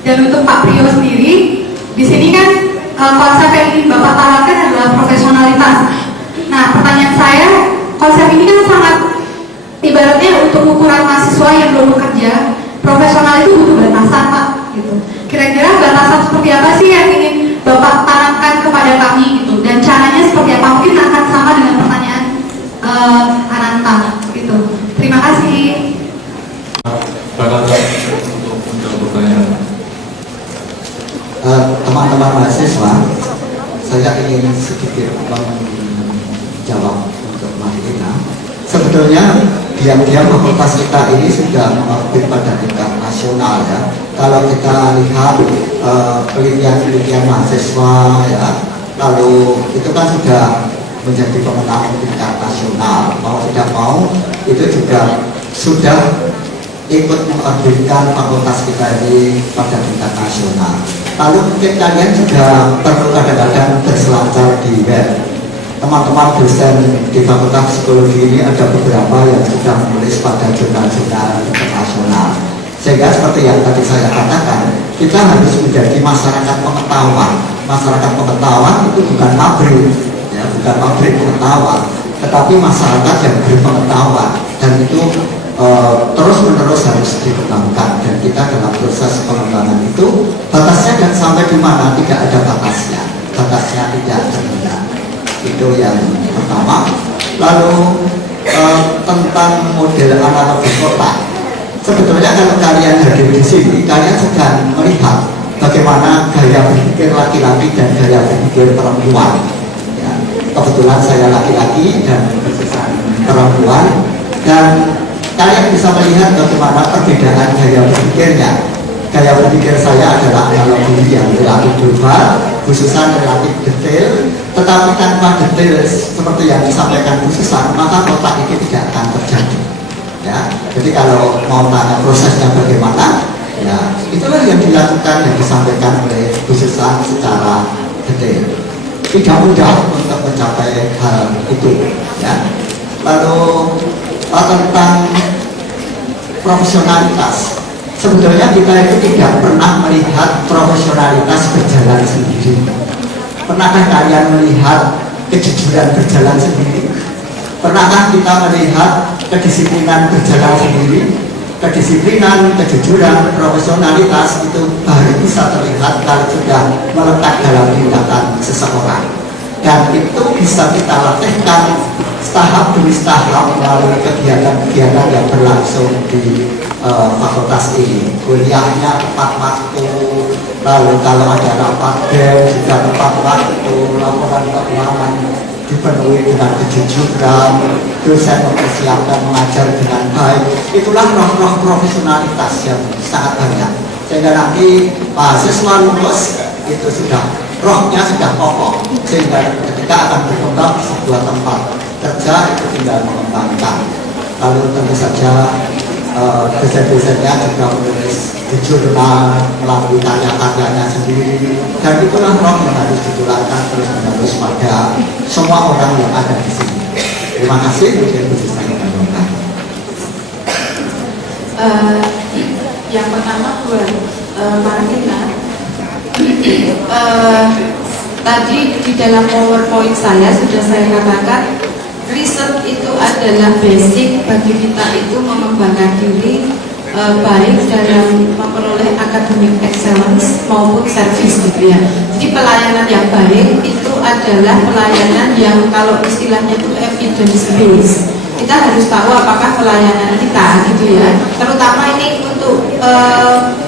Dan untuk Pak Priyo sendiri, di sini kan konsep yang ingin Bapak tawarkan adalah profesionalitas. Nah, pertanyaan saya, konsep ini kan sangat ibaratnya untuk ukuran mahasiswa yang belum bekerja, profesional itu butuh batasan Pak gitu. Kira-kira batasan seperti apa sih yang ingin Bapak tanamkan kepada kami gitu, dan caranya seperti apa? Mungkin akan sama dengan pertanyaan Ananta gitu. Terima kasih. Teman-teman mahasiswa, saya ingin sedikit menjawab untuk Marlina. Sebetulnya diam-diam fakultas kita ini sudah mengorbit pada tingkat nasional. internasional ya. Kalau kita lihat penelitian-penelitian mahasiswa ya, lalu itu kan sudah menjadi pemenang tingkat nasional, mau tidak mau itu juga sudah ikut mengorbitkan fakultas kita ini pada tingkat nasional. Lalu mungkin kalian juga perlu kadang-kadang berselancar di web. Teman-teman dosen di Fakultas Psikologi ini ada beberapa yang sudah menulis pada jurnal-jurnal internasional. Sehingga seperti yang tadi saya katakan, kita harus menjadi masyarakat pengetahuan. Masyarakat pengetahuan itu bukan pabrik, ya, bukan pabrik pengetahuan, tetapi masyarakat yang berpengetahuan, dan itu terus-menerus harus dikembangkan. Dan kita dalam proses pengembangan itu batasnya dan sampai di mana tidak ada batasnya, batasnya tidak terhingga. Itu yang pertama. Lalu tentang model analogi kota, sebetulnya kalau kalian hadir di sini, kalian sedang melihat bagaimana gaya berpikir laki-laki dan gaya berpikir perempuan. Ya, kebetulan saya laki-laki dan perempuan, dan kalian bisa melihat bagaimana perbedaan gaya berpikirnya. Gaya berpikir saya adalah analogi yang relatif global, khususan relatif detail, tetapi tanpa detail seperti yang disampaikan khususan, maka kotak ini tidak akan terjadi. Ya, jadi kalau mau tanya prosesnya bagaimana, ya itulah yang dilakukan, yang disampaikan oleh khususan secara detail. Tidak mudah untuk mencapai hal itu. Ya. Lalu tentang profesionalitas, sebetulnya kita itu tidak pernah melihat profesionalitas berjalan sendiri. Pernahkah kalian melihat kejujuran berjalan sendiri? Pernahkah kita melihat kedisiplinan berjalan sendiri? Kedisiplinan, kejujuran, profesionalitas itu baru bisa terlihat kalau sudah melekat dalam tindakan seseorang. Dan itu bisa kita latihkan tahap demi tahap melalui kegiatan-kegiatan yang berlangsung di fakultas ini. Kuliahnya tepat waktu, lalu kalau ada rapat BEM juga tepat waktu, laporan keuangan dipenuhi dengan kejujuran, dosen mempersiapkan mengajar dengan baik. Itulah roh-roh profesionalitas yang sangat banyak, sehingga nanti mahasiswa lulus itu sudah rohnya sudah kokoh, sehingga ketika akan berkembang di sebuah tempat kerja itu tinggal mengembangkan. Lalu tentu saja dosen-dosennya juga menulis di jurnal melalui karya-karyanya sendiri, dan itulah roh yang harus ditularkan terus-menerus pada semua orang yang ada di sini. Terima kasih. Mungkin bisa saya tambahkan. Yang pertama buat Martina, tadi di dalam PowerPoint saya sudah saya katakan, riset itu adalah basic bagi kita itu mengembangkan diri, baik dalam memperoleh academic excellence maupun service gitu ya. Jadi pelayanan yang baik itu adalah pelayanan yang kalau istilahnya itu evidence based. Kita harus tahu apakah pelayanan kita gitu ya, terutama ini untuk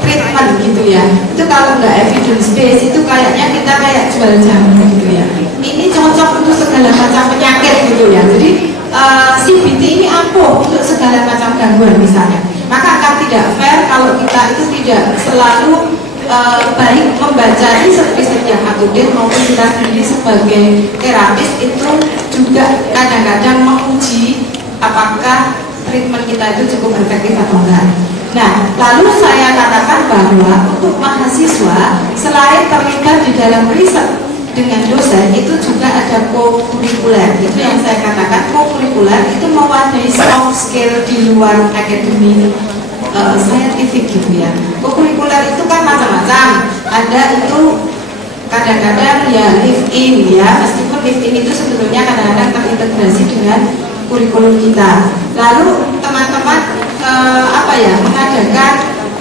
treatment gitu ya. Itu kalau nggak evidence based itu kayaknya kita kayak jual jamu gitu ya. Ini cocok untuk segala macam penyakit gitu ya. Jadi CBT ini ampuh untuk segala macam gangguan misalnya. Maka akan tidak fair kalau kita itu tidak selalu baik membaca riset-riset yang up-to-date maupun kita sendiri sebagai terapis itu juga kadang-kadang menguji apakah treatment kita itu cukup efektif atau enggak. Nah, lalu saya katakan bahwa untuk mahasiswa selain terlibat di dalam riset dengan dosen itu juga ada co-kurikuler. Itu yang saya katakan, co-kurikuler itu mewadahi soft skill di luar akademik scientific gitu ya. Co-kurikuler itu kan macam-macam. Ada itu kadang-kadang ya live in ya, meskipun live in itu sebetulnya kadang-kadang terintegrasi dengan kurikulum kita. Lalu teman-teman mengadakan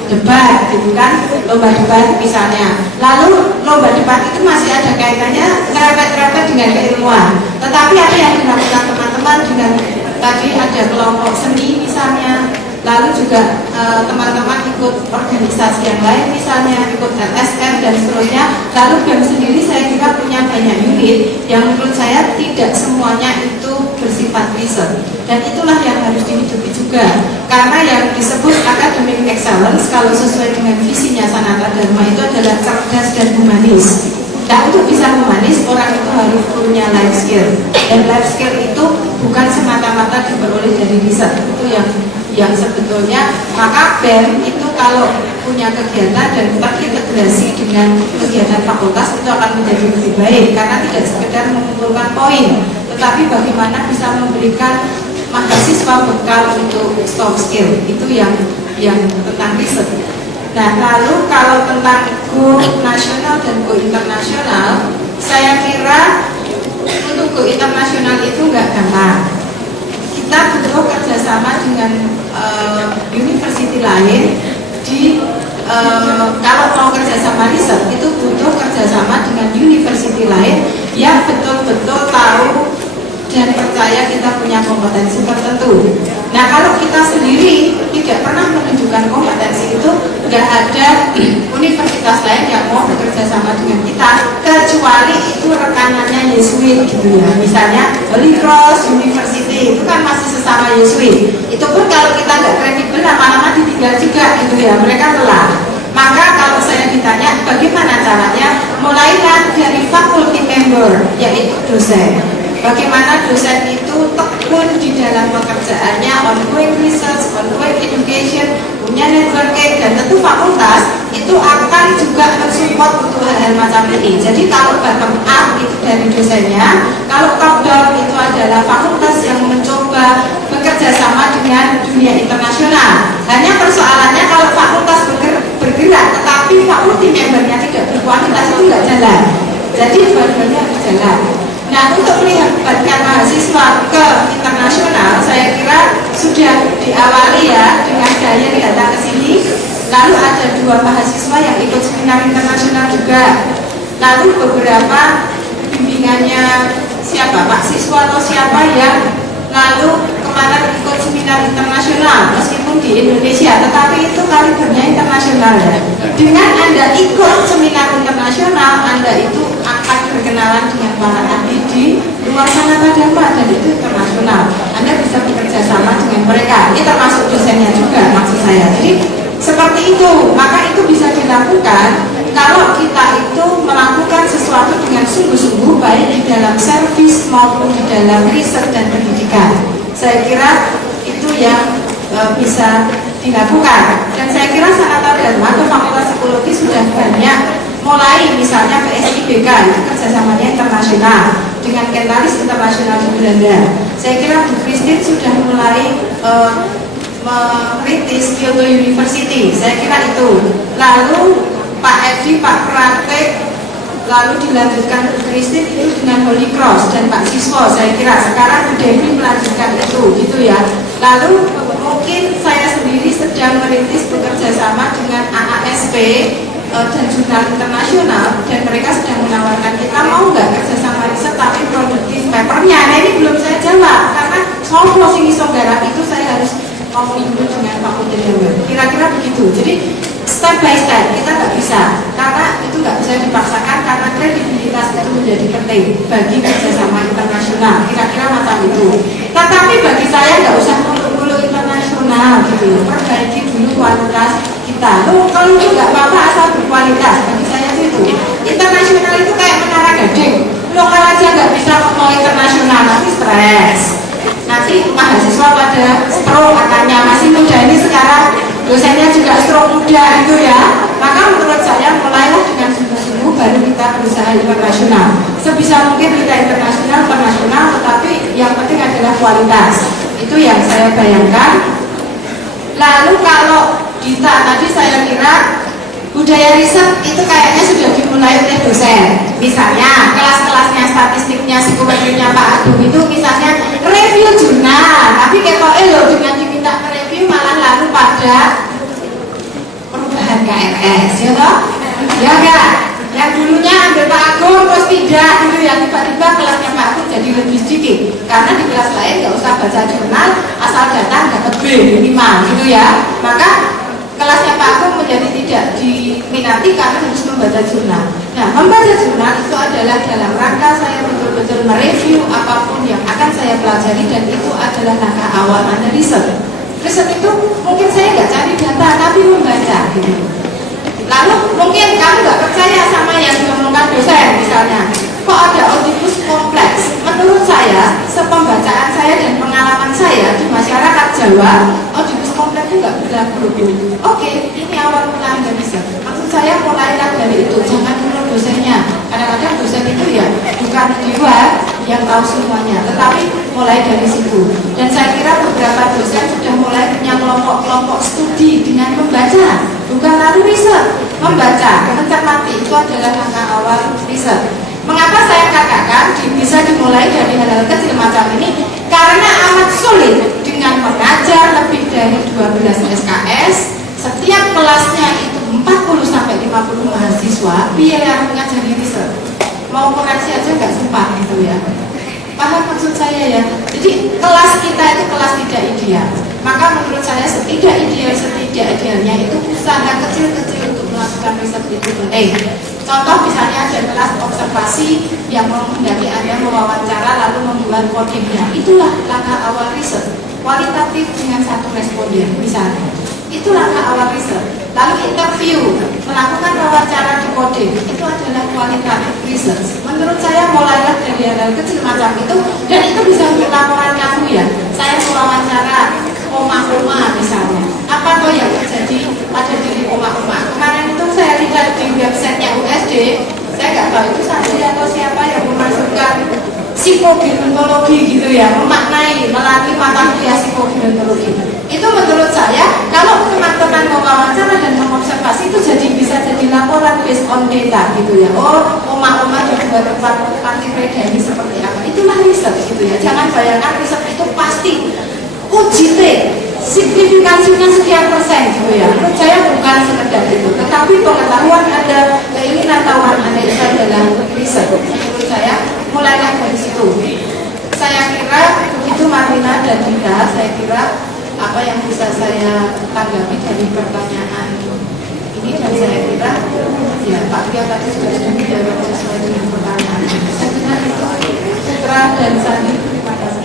debat gitu kan, lomba debat misalnya. Lalu lomba debat itu masih ada kaitannya ngerepet-ngerepet dengan keilmuan. Tetapi ada yang dilakukan teman-teman dengan tadi ada kelompok seni misalnya. Lalu juga teman-teman ikut organisasi yang lain misalnya, ikut LSM dan seterusnya. Lalu BEM sendiri saya kira punya banyak unit yang menurut saya tidak semuanya itu bersifat riset. Dan itulah yang harus dihidupi juga. Karena yang disebut academic excellence kalau sesuai sebetulnya. Maka BEM itu kalau punya kegiatan dan terintegrasi dengan kegiatan fakultas itu akan menjadi lebih baik, karena tidak sekedar mengumpulkan poin, tetapi bagaimana bisa memberikan mahasiswa bekal untuk soft skill. Itu yang tentang riset. Nah, lalu kalau tentang go nasional dan go internasional, saya kira untuk go internasional itu nggak gampang. Kita butuh kerjasama dengan university lain kalau mau kerjasama riset itu butuh kerjasama dengan university lain yang betul-betul tahu dan percaya kita punya kompetensi tertentu. Nah, kalau kita sendiri tidak pernah menunjukkan kompetensi itu, nggak ada universitas lain yang mau bekerja sama dengan kita, kecuali itu rekanannya Yesuit gitu ya. Misalnya Holy Cross University itu kan masih sesama Yesuit. Itu pun kalau kita nggak kredibel, lama-lama ditinggal juga gitu ya. Mereka telah. Maka kalau saya ditanya bagaimana caranya, mulailah dari faculty member, yaitu dosen. Bagaimana dosen itu tekun di dalam pekerjaannya, ongoing research, ongoing education, punya networking, dan tentu fakultas itu akan juga mensupport untuk hal-hal macam ini. Jadi kalau bottom up itu dari dosennya, kalau top down itu adalah fakultas yang mencoba bekerja sama dengan dunia internasional. Hanya persoalannya kalau fakultas bergerak tetapi fakulti membernya tidak berkualitas, itu nggak jalan. Jadi dua-duanya harus jalan. Nah, untuk melibatkan mahasiswa ke internasional, saya kira sudah diawali ya dengan saya datang ke sini. Lalu ada 2 mahasiswa yang ikut seminar internasional juga. Lalu beberapa bimbingannya siapa, Pak siswa atau siapa yang lalu kemarin ikut seminar internasional meskipun di Indonesia, tetapi itu kalibernya internasional ya. Dengan Anda ikut seminar internasional, Anda itu akan berkenalan dengan para ahli di luar Sanata Dharma dan itu internasional. Anda bisa bekerja sama dengan mereka. Ini termasuk dosennya juga maksud saya. Jadi seperti itu, maka itu bisa dilakukan kalau kita itu melakukan sesuatu dengan sungguh-sungguh, baik di dalam servis maupun di dalam riset dan pendidikan. Saya kira itu yang bisa dilakukan. Dan saya kira Sanata Dharma atau Fakultas Psikologi sudah banyak mulai, misalnya ke SIBK itu kerjasamanya internasional dengan Kentalis Internasional di Belanda. Saya kira Bu Christine sudah mulai merintis Kyoto University, saya kira itu. Lalu Pak Edi, Pak Pratek, lalu dilanjutkan Bu Christine itu dengan Holy Cross dan Pak Siswo, saya kira sekarang Bu Devi melanjutkan itu gitu ya. Lalu mungkin saya sendiri sedang merintis bekerja sama dengan AASP dan jurnal internasional, dan mereka sedang menawarkan kita mau nggak kerjasama riset tapi produktif papernya. Nah, ini belum saya jawab karena soal closing isogara itu saya harus ngomongin dulu dengan fakultas member. Kira-kira begitu. Jadi step by step kita nggak bisa, karena itu nggak bisa dipaksakan, karena kredibilitas itu menjadi penting bagi kerjasama internasional. Kira-kira macam itu. Tetapi bagi saya nggak usah muluk-muluk internasional gitu. Perbaiki dulu kualitas kita. Loh, kalau itu nggak apa-apa asal berkualitas. Bagi saya itu internasional itu kayak menara gading. Lokal aja nggak bisa mau internasional, nanti stres. Nanti mahasiswa pada stroke katanya, masih muda ini sekarang dosennya juga stroke muda itu ya. Maka menurut saya mulailah dengan sungguh-sungguh, baru kita berusaha internasional. Sebisa mungkin kita internasional, tetapi yang penting adalah kualitas. Itu yang saya bayangkan. Lalu kalau Dita tadi saya kira budaya riset itu kayaknya sudah dimulai oleh dosen. Misalnya kelas-kelasnya statistiknya, psikometrinya Pak Agung itu misalnya review jurnal, tapi ketoke loh dengan diminta review malah lalu pada perubahan KRS, ya toh? Ya enggak? Yang dulunya ambil Pak Agung terus tidak gitu ya, tiba-tiba kelasnya Pak Agung jadi lebih sedikit karena di kelas lain nggak usah baca jurnal, asal datang dapat B minimal gitu ya. Maka kelasnya Pak Agung menjadi tidak diminati karena harus membaca jurnal. Nah, membaca jurnal itu adalah dalam rangka saya betul-betul mereview apapun yang akan saya pelajari, dan itu adalah langkah awal Anda riset. Riset itu mungkin saya nggak cari data tapi membaca gitu. Lalu mungkin kamu nggak percaya sama yang diomongkan dosen misalnya, kok ada Oedipus kompleks. Menurut saya, sepembacaan saya dan pengalaman saya di masyarakat Jawa, Oedipus kompleks itu nggak berlaku. Oke, ini awal mula Anda riset. Maksud saya mulailah dari itu, jangan menurut dosennya. Kadang-kadang dosen itu ya bukan dewa yang tahu semuanya, tetapi mulai dari situ. Dan saya kira beberapa dosen sudah mulai punya kelompok-kelompok studi dengan membaca, bukan lalu riset, membaca, mencermati, itu adalah langkah awal riset. Mengapa saya katakan bisa dimulai dari hal-hal kecil macam ini? Karena amat sulit dengan mengajar lebih dari 12 SKS, setiap kelasnya itu 40-50 mahasiswa, biar yang mengajari riset. Mau koreksi aja nggak sempat gitu ya. Paham maksud saya ya? Jadi kelas kita itu kelas tidak ideal. Maka menurut saya setidak-idealnya itu usaha kecil-kecil untuk melakukan riset itu penting. Contoh misalnya ada kelas observasi yang menghendaki Anda mewawancara lalu membuat kodingnya. Itulah langkah awal riset. Kualitatif dengan satu responden misalnya. Itu langkah awal riset. Lalu interview, melakukan wawancara di coding, itu adalah kualitatif riset. Menurut saya mulailah dari hal-hal kecil macam itu, dan itu bisa untuk laporan kamu ya. Saya mewawancara oma-oma misalnya. Apa tuh yang terjadi pada diri oma-oma? Kemarin itu saya lihat di websitenya USD, saya nggak tahu itu Sandi atau siapa yang memasukkan psikogerontologi gitu ya, memaknai melalui mata kuliah psikogerontologi. Itu menurut saya kalau teman-teman mewawancara dan mengobservasi itu bisa jadi laporan based on data gitu ya. Oh, oma-oma di dua tempat panti predani seperti apa? Itulah riset gitu ya. Jangan bayangkan riset itu pasti UJT signifikansinya sekian persen gitu ya. Menurut saya bukan sekedar itu, tetapi pengetahuan Anda, keinginan tahuan Anda itu adalah riset. Menurut saya mulailah dari situ. Saya kira itu Marina dan Dita, saya kira apa yang bisa saya tanggapi dari pertanyaan ini, dan saya kira ya Pak Ria tadi sudah menjawab sesuai dengan pertanyaan. Saya kira itu Putra dan Sandi. Terima kasih.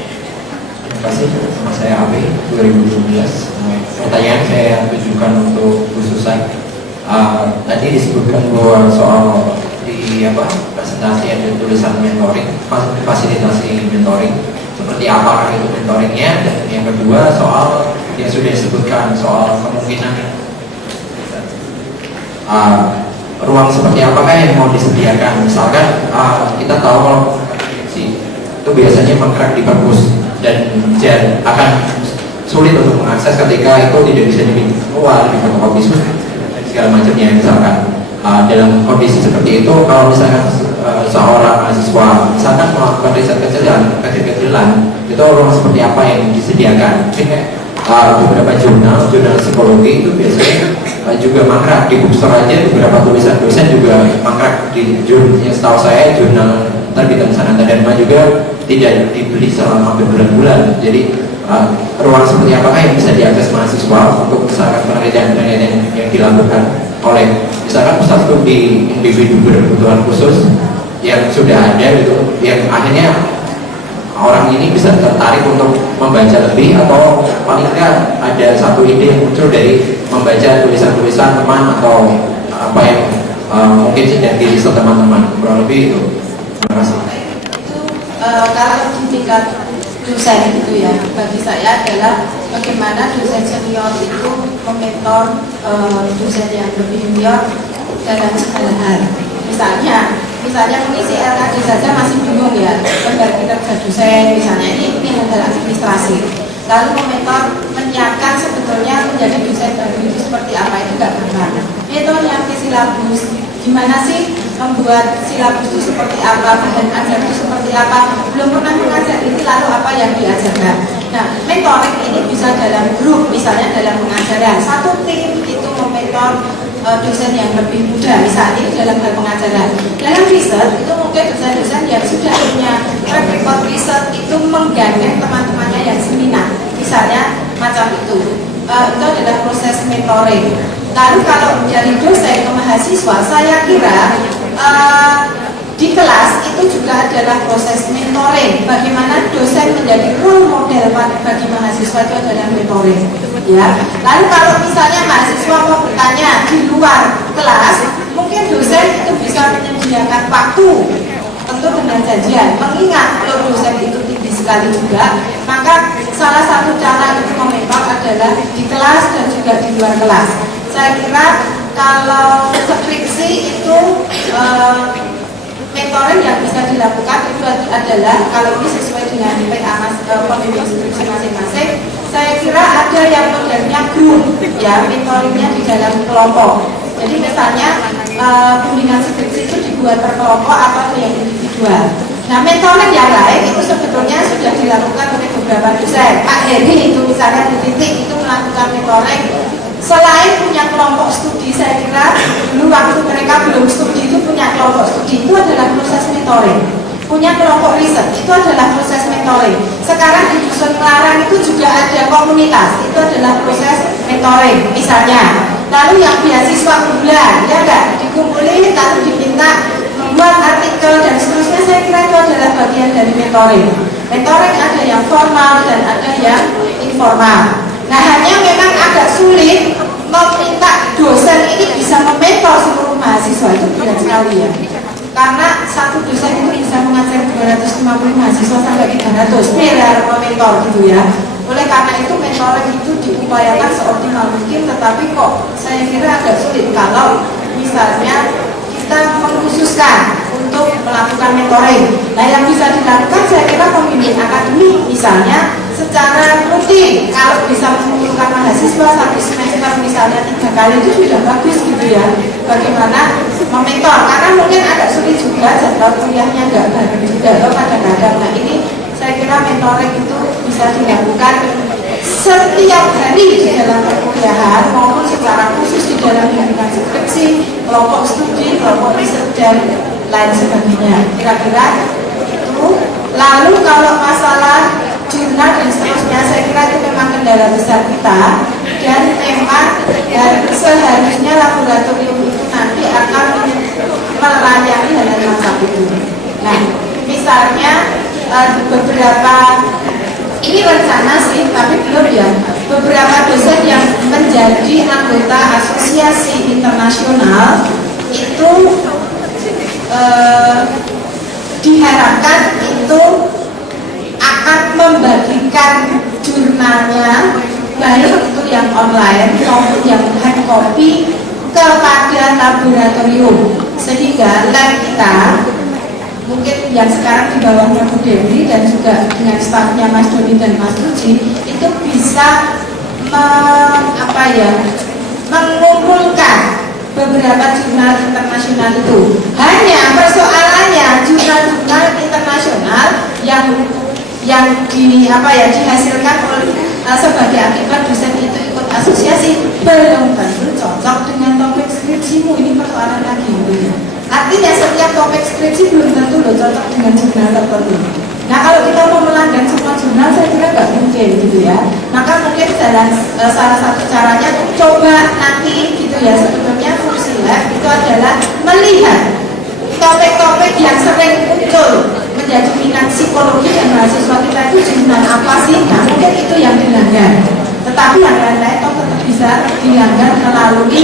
Terima kasih. Nama saya Abe 2012. Pertanyaan saya tujukan untuk Bu Susan. Tadi disebutkan bahwa soal di presentasi ada tulisan mentoring, fasilitasi mentoring. Seperti apa itu mentoringnya, dan yang kedua soal yang sudah disebutkan soal kemungkinan ruang seperti apakah yang mau disediakan. Misalkan kita tahu kalau itu biasanya mengkrak di perpus dan akan sulit untuk mengakses ketika itu tidak bisa dibikin keluar di fotokopi dan segala macamnya. Misalkan dalam kondisi seperti itu, kalau misalkan seorang mahasiswa misalkan melakukan riset kecil-kecilan, itu ruang seperti apa yang disediakan? Mungkin beberapa jurnal psikologi itu biasanya juga mangkrak di bookstore aja, beberapa tulisan juga mangkrak di jurnal. Yang setahu saya jurnal terbitan Sananta Dharma juga tidak dibeli selama berbulan-bulan. Jadi ruang seperti apakah yang bisa diakses mahasiswa untuk misalkan penelitian yang dilakukan oleh misalkan pusat studi individu berkebutuhan khusus yang sudah ada gitu, yang akhirnya orang ini bisa tertarik untuk membaca lebih, atau paling tidak ada satu ide yang muncul dari membaca tulisan-tulisan teman atau apa yang mungkin sedang diriset teman-teman. Kurang lebih itu. Terima kasih. Itu kalau di tingkat dosen itu ya, bagi saya adalah bagaimana dosen senior itu mementor dosen yang lebih junior dalam segala hal. Misalnya mengisi LKD saja masih bingung ya, membagi kerja dosen misalnya, ini adalah administrasi. Lalu mementor menyiapkan sebetulnya menjadi dosen baru itu seperti apa, itu nggak gampang. Metodenya silabus, gimana sih membuat silabus itu seperti apa, bahan ajar itu seperti apa, belum pernah mengajar ini, lalu apa yang diajarkan. Nah, mentoring ini bisa dalam grup, misalnya dalam pengajaran. Satu tim itu mementor dosen yang lebih muda, misalnya dalam hal pengajaran. Dalam riset itu mungkin dosen-dosen yang sudah punya track record riset itu menggandeng teman-temannya yang seminar, misalnya macam itu. Itu adalah proses mentoring. Lalu kalau dari dosen ke mahasiswa, saya kira di kelas itu juga adalah proses mentoring. Bagaimana dosen menjadi role model bagi mahasiswa itu adalah mentoring. Ya. Lalu kalau misalnya mahasiswa mau bertanya di luar kelas, mungkin dosen itu bisa menyediakan waktu, tentu dengan janjian. Mengingat kalau dosen itu tinggi sekali juga, maka salah satu cara untuk mementor adalah di kelas dan juga di luar kelas. Saya kira kalau skripsi itu mentoring yang bisa dilakukan itu adalah kalau ini sesuai dengan PA pembimbing skripsi masing-masing. Saya kira ada yang modelnya grup, ya mentoringnya di dalam kelompok. Jadi misalnya bimbingan skripsi itu dibuat per kelompok atau ada yang individual. Nah mentoring yang lain itu sebetulnya sudah dilakukan oleh beberapa dosen. Pak Heri itu misalnya di titik itu melakukan mentoring. Selain punya kelompok studi, saya kira dulu waktu mereka belum studi itu punya kelompok studi, itu adalah proses mentoring. Punya kelompok riset, itu adalah proses mentoring. Sekarang di Dusun Kelarang itu juga ada komunitas, itu adalah proses mentoring misalnya. Lalu yang beasiswa bulan, ya enggak, dikumpulin lalu diminta membuat artikel dan seterusnya, saya kira itu adalah bagian dari mentoring. Mentoring ada yang formal dan ada yang informal. Nah hanya memang agak sulit meminta dosen ini bisa mementor seluruh mahasiswa, itu berat sekali ya. Karena satu dosen itu bisa mengajar 250 mahasiswa sampai 300 biar mementor gitu ya. Oleh karena itu mentoring itu diupayakan seoptimal mungkin, tetapi kok saya kira agak sulit kalau misalnya kita mengkhususkan untuk melakukan mentoring. Nah yang bisa dilakukan saya kira pembimbing akademik misalnya secara rutin, kalau bisa mengumpulkan mahasiswa satu semester misalnya 3 kali itu sudah bagus gitu ya. Bagaimana mementor, karena mungkin agak sulit juga jadwal kuliahnya nggak bagus juga kadang-kadang. Nah ini saya kira mentoring itu bisa dilakukan setiap hari di dalam perkuliahan maupun secara khusus di dalam bimbingan skripsi, kelompok studi, kelompok riset dan lain sebagainya. Kira-kira itu. Lalu kalau masalah jurnal dan seterusnya, saya kira itu memang kendala besar kita dan memang seharusnya laboratorium itu nanti akan melayani hal macam itu. Nah, misalnya beberapa ini rencana sih, tapi belum ya. Beberapa dosen yang menjadi anggota asosiasi internasional itu diharapkan itu akan membagikan jurnalnya baik itu yang online maupun yang hard copy kepada laboratorium, sehingga lab kita mungkin yang sekarang di bawahnya Bu Dewi dan juga dengan stafnya Mas Doni dan Mas Ruji itu bisa mengumpulkan beberapa jurnal internasional itu. Hanya persoalannya jurnal-jurnal internasional yang dihasilkan oleh sebagai akibat dosen itu ikut asosiasi belum tentu cocok dengan topik skripsimu. Ini persoalan lagi gitu ya. Artinya setiap topik skripsi belum tentu cocok dengan jurnal tertentu. Nah kalau kita mau melanggar semua jurnal saya kira nggak mungkin gitu ya. Maka mungkin salah satu caranya coba nanti gitu ya, sebetulnya fungsi lab itu adalah melihat topik-topik yang sering muncul menjadi minat psikologi dan mahasiswa kita itu jurnal apa sih? Nah mungkin itu yang dilanggar. Tetapi yang lain-lain tetap bisa dilanggar melalui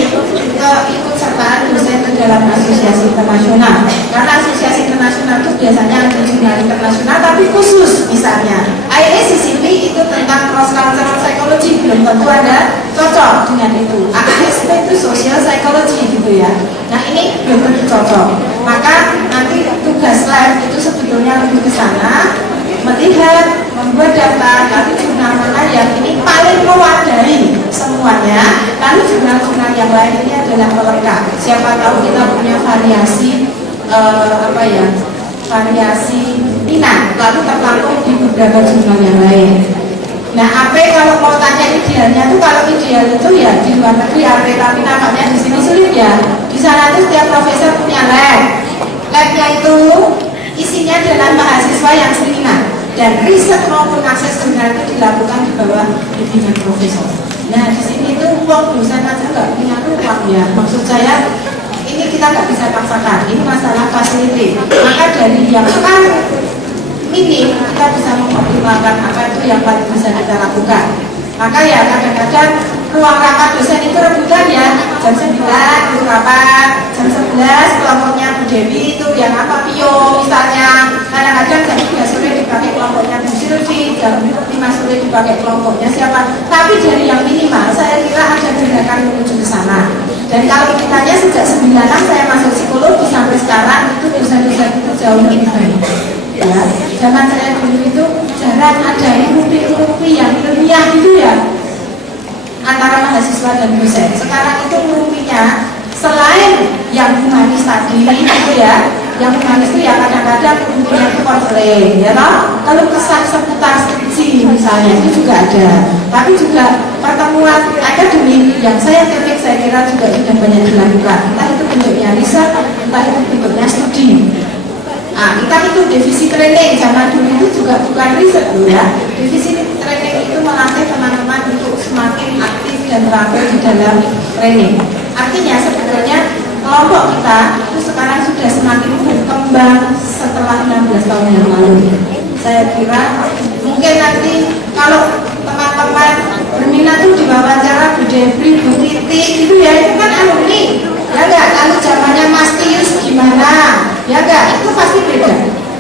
keikutsertaan dosen ke dalam asosiasi internasional. Karena asosiasi internasional itu biasanya ada jurnal internasional tapi khusus, misalnya IACCP itu tentang cross cultural psychology, belum tentu ada cocok dengan itu. ASP itu social psychology gitu ya. Nah ini belum tentu cocok. Maka nanti tugas lab itu sebetulnya lebih ke sana, melihat, membuat daftar, lalu jurnal mana yang ini paling mewadahi semuanya, lalu jurnal-jurnal yang lain ini adalah pelengkap. Siapa tahu kita punya variasi variasi minat, lalu tertampung di beberapa jurnal yang lain. Nah, AP kalau mau tanya idealnya tuh, kalau ideal itu ya di luar negeri AP, tapi nampaknya di sini sulit ya. Di sana tuh setiap profesor punya lab. Labnya itu isinya adalah mahasiswa yang seniman. Dan riset maupun akses jurnal itu dilakukan di bawah bimbingan profesor. Nah di sini tuh uang dosen aja nggak punya ruang ya. Maksud saya ini kita nggak bisa paksakan. Ini masalah fasiliti. Maka dari yang sekarang minim kita bisa mengoptimalkan apa itu yang paling bisa kita lakukan. Maka ya kadang-kadang ruang rapat dosen itu rebutan ya. Jam 9 itu rapat, jam 11 kelompoknya Bu Dewi itu yang Pio misalnya. Kadang-kadang jam 3 sore dipakai kelompoknya Bu Silvi, jam 5 sore boleh dipakai kelompoknya siapa, tapi dari yang minimal saya kira ada gerakan menuju ke sana. Dan kalau ditanya sejak 96 saya masuk psikologi sampai sekarang itu dosen-dosen itu jauh lebih baik. Ya, zaman saya dulu itu jarang ada rumpi yang ilmiah gitu ya antara mahasiswa dan dosen. Sekarang itu rumpinya selain yang humanis tadi itu ya, yang humanis itu ya kadang-kadang rumpinya itu konseling, ya toh. Kalau kesan seputar studi misalnya itu juga ada, tapi juga pertemuan akademik yang saya kira juga sudah banyak dilakukan. Entah itu bentuknya riset, entah itu bentuknya studi. Nah, kita itu divisi training zaman dulu itu juga bukan riset loh ya. Divisi training itu melatih teman-teman untuk semakin aktif dan terampil di dalam training. Artinya sebetulnya kelompok kita itu sekarang sudah semakin berkembang setelah 16 tahun yang lalu. Saya kira mungkin nanti kalau teman-teman berminat tuh diwawancara Bu Debri, Bu Titi itu ya, itu kan alumni ya enggak, kalau zamannya Mas Tius gimana ya enggak, itu pasti beda.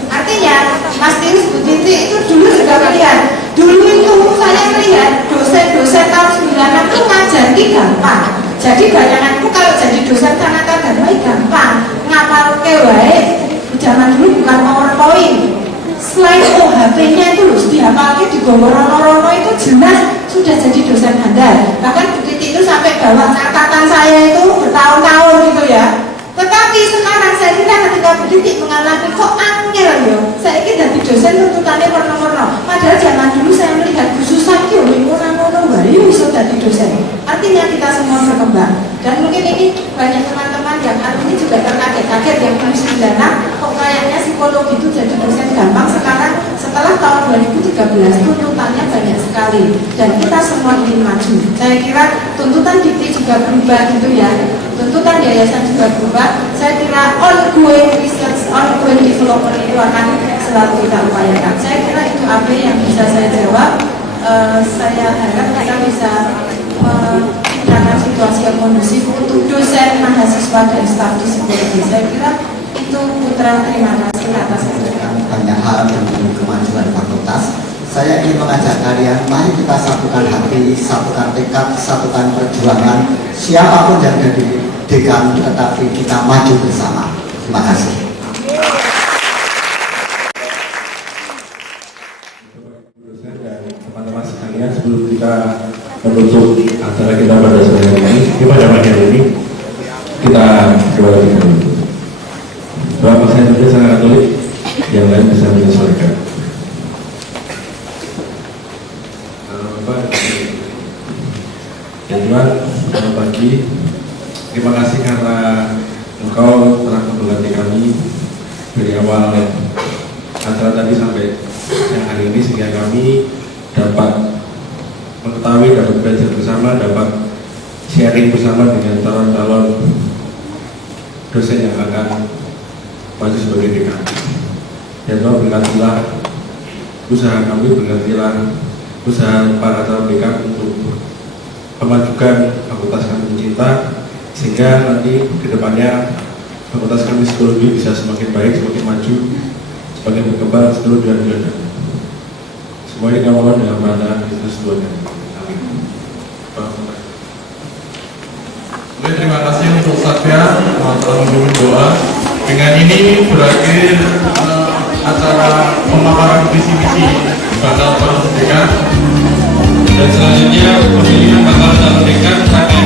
Artinya Mas Tius, Bu Titi itu dulu juga melihat, dulu itu saya melihat dosen-dosen tahun 96 itu ngajari gampang. Jadi bayanganku kalau jadi dosen sangat agama gampang, ngapal wae. Zaman dulu bukan PowerPoint, slide OHP-nya itu loh dihafalnya di rono-rono itu jelas sudah jadi dosen handal. Bahkan Bu Titi itu sampai bawa catatan saya itu bertahun-tahun gitu ya. Tetapi sekarang saya kira ketika Bu Titi mengalami kok angel ya, saya kira jadi dosen tuntutannya warna-warna. Padahal zaman dulu saya melihat khususan itu orang-orang baru bisa jadi dosen. Artinya kita semua berkembang. Dan mungkin ini banyak teman-teman yang alumni juga terkaget-kaget yang tahun 96 kok kayaknya psikologi itu jadi dosen gampang. Sekarang setelah tahun 2013 tuntutannya banyak sekali dan kita semua ingin maju. Saya kira tuntutan Dikti juga berubah gitu ya, tuntutan yayasan juga berubah. Saya kira ongoing research, ongoing development itu akan selalu kita upayakan. Saya kira itu apa yang bisa saya jawab. Saya harap kita bisa menciptakan situasi yang kondusif untuk dosen, mahasiswa, dan staf di psikologi. Saya kira itu. Putra, terima kasih atas kesempatan. Banyak hal demi kemajuan fakultas. Saya ingin mengajak kalian, mari kita satukan hati, satukan tekad, satukan perjuangan. Siapapun yang jadi dekan, tetapi kita maju bersama. Terima kasih. Teman-teman sekalian, sebelum kita menutup acara kita pada sore ini, pada pagi hari ini, kita doa lagi dulu. Doa saya saja sangat Katolik, yang lain bisa menyesuaikan. Ya Tuhan, selamat pagi. Terima kasih karena Engkau telah memberkati kami dari awal acara tadi sampai siang hari ini, sehingga kami dapat mengetahui, dapat belajar bersama, dapat sharing bersama dengan calon-calon dosen yang akan maju sebagai dekan. Ya Tuhan, berkatilah usaha kami, berkatilah usaha para calon dekan untuk memajukan fakultas kami tercinta, sehingga nanti kedepannya fakultas kami psikologi bisa semakin baik, semakin maju, semakin berkembang seluruh dunia. Semua ini kami mohon dalam nama Yesus Tuhan. Amin. Oke, terima kasih untuk Satya telah membimbing doa. Dengan ini berakhir acara pemaparan visi misi bakal calon dekan. Dan selanjutnya pemilihan bakal calon dekan akan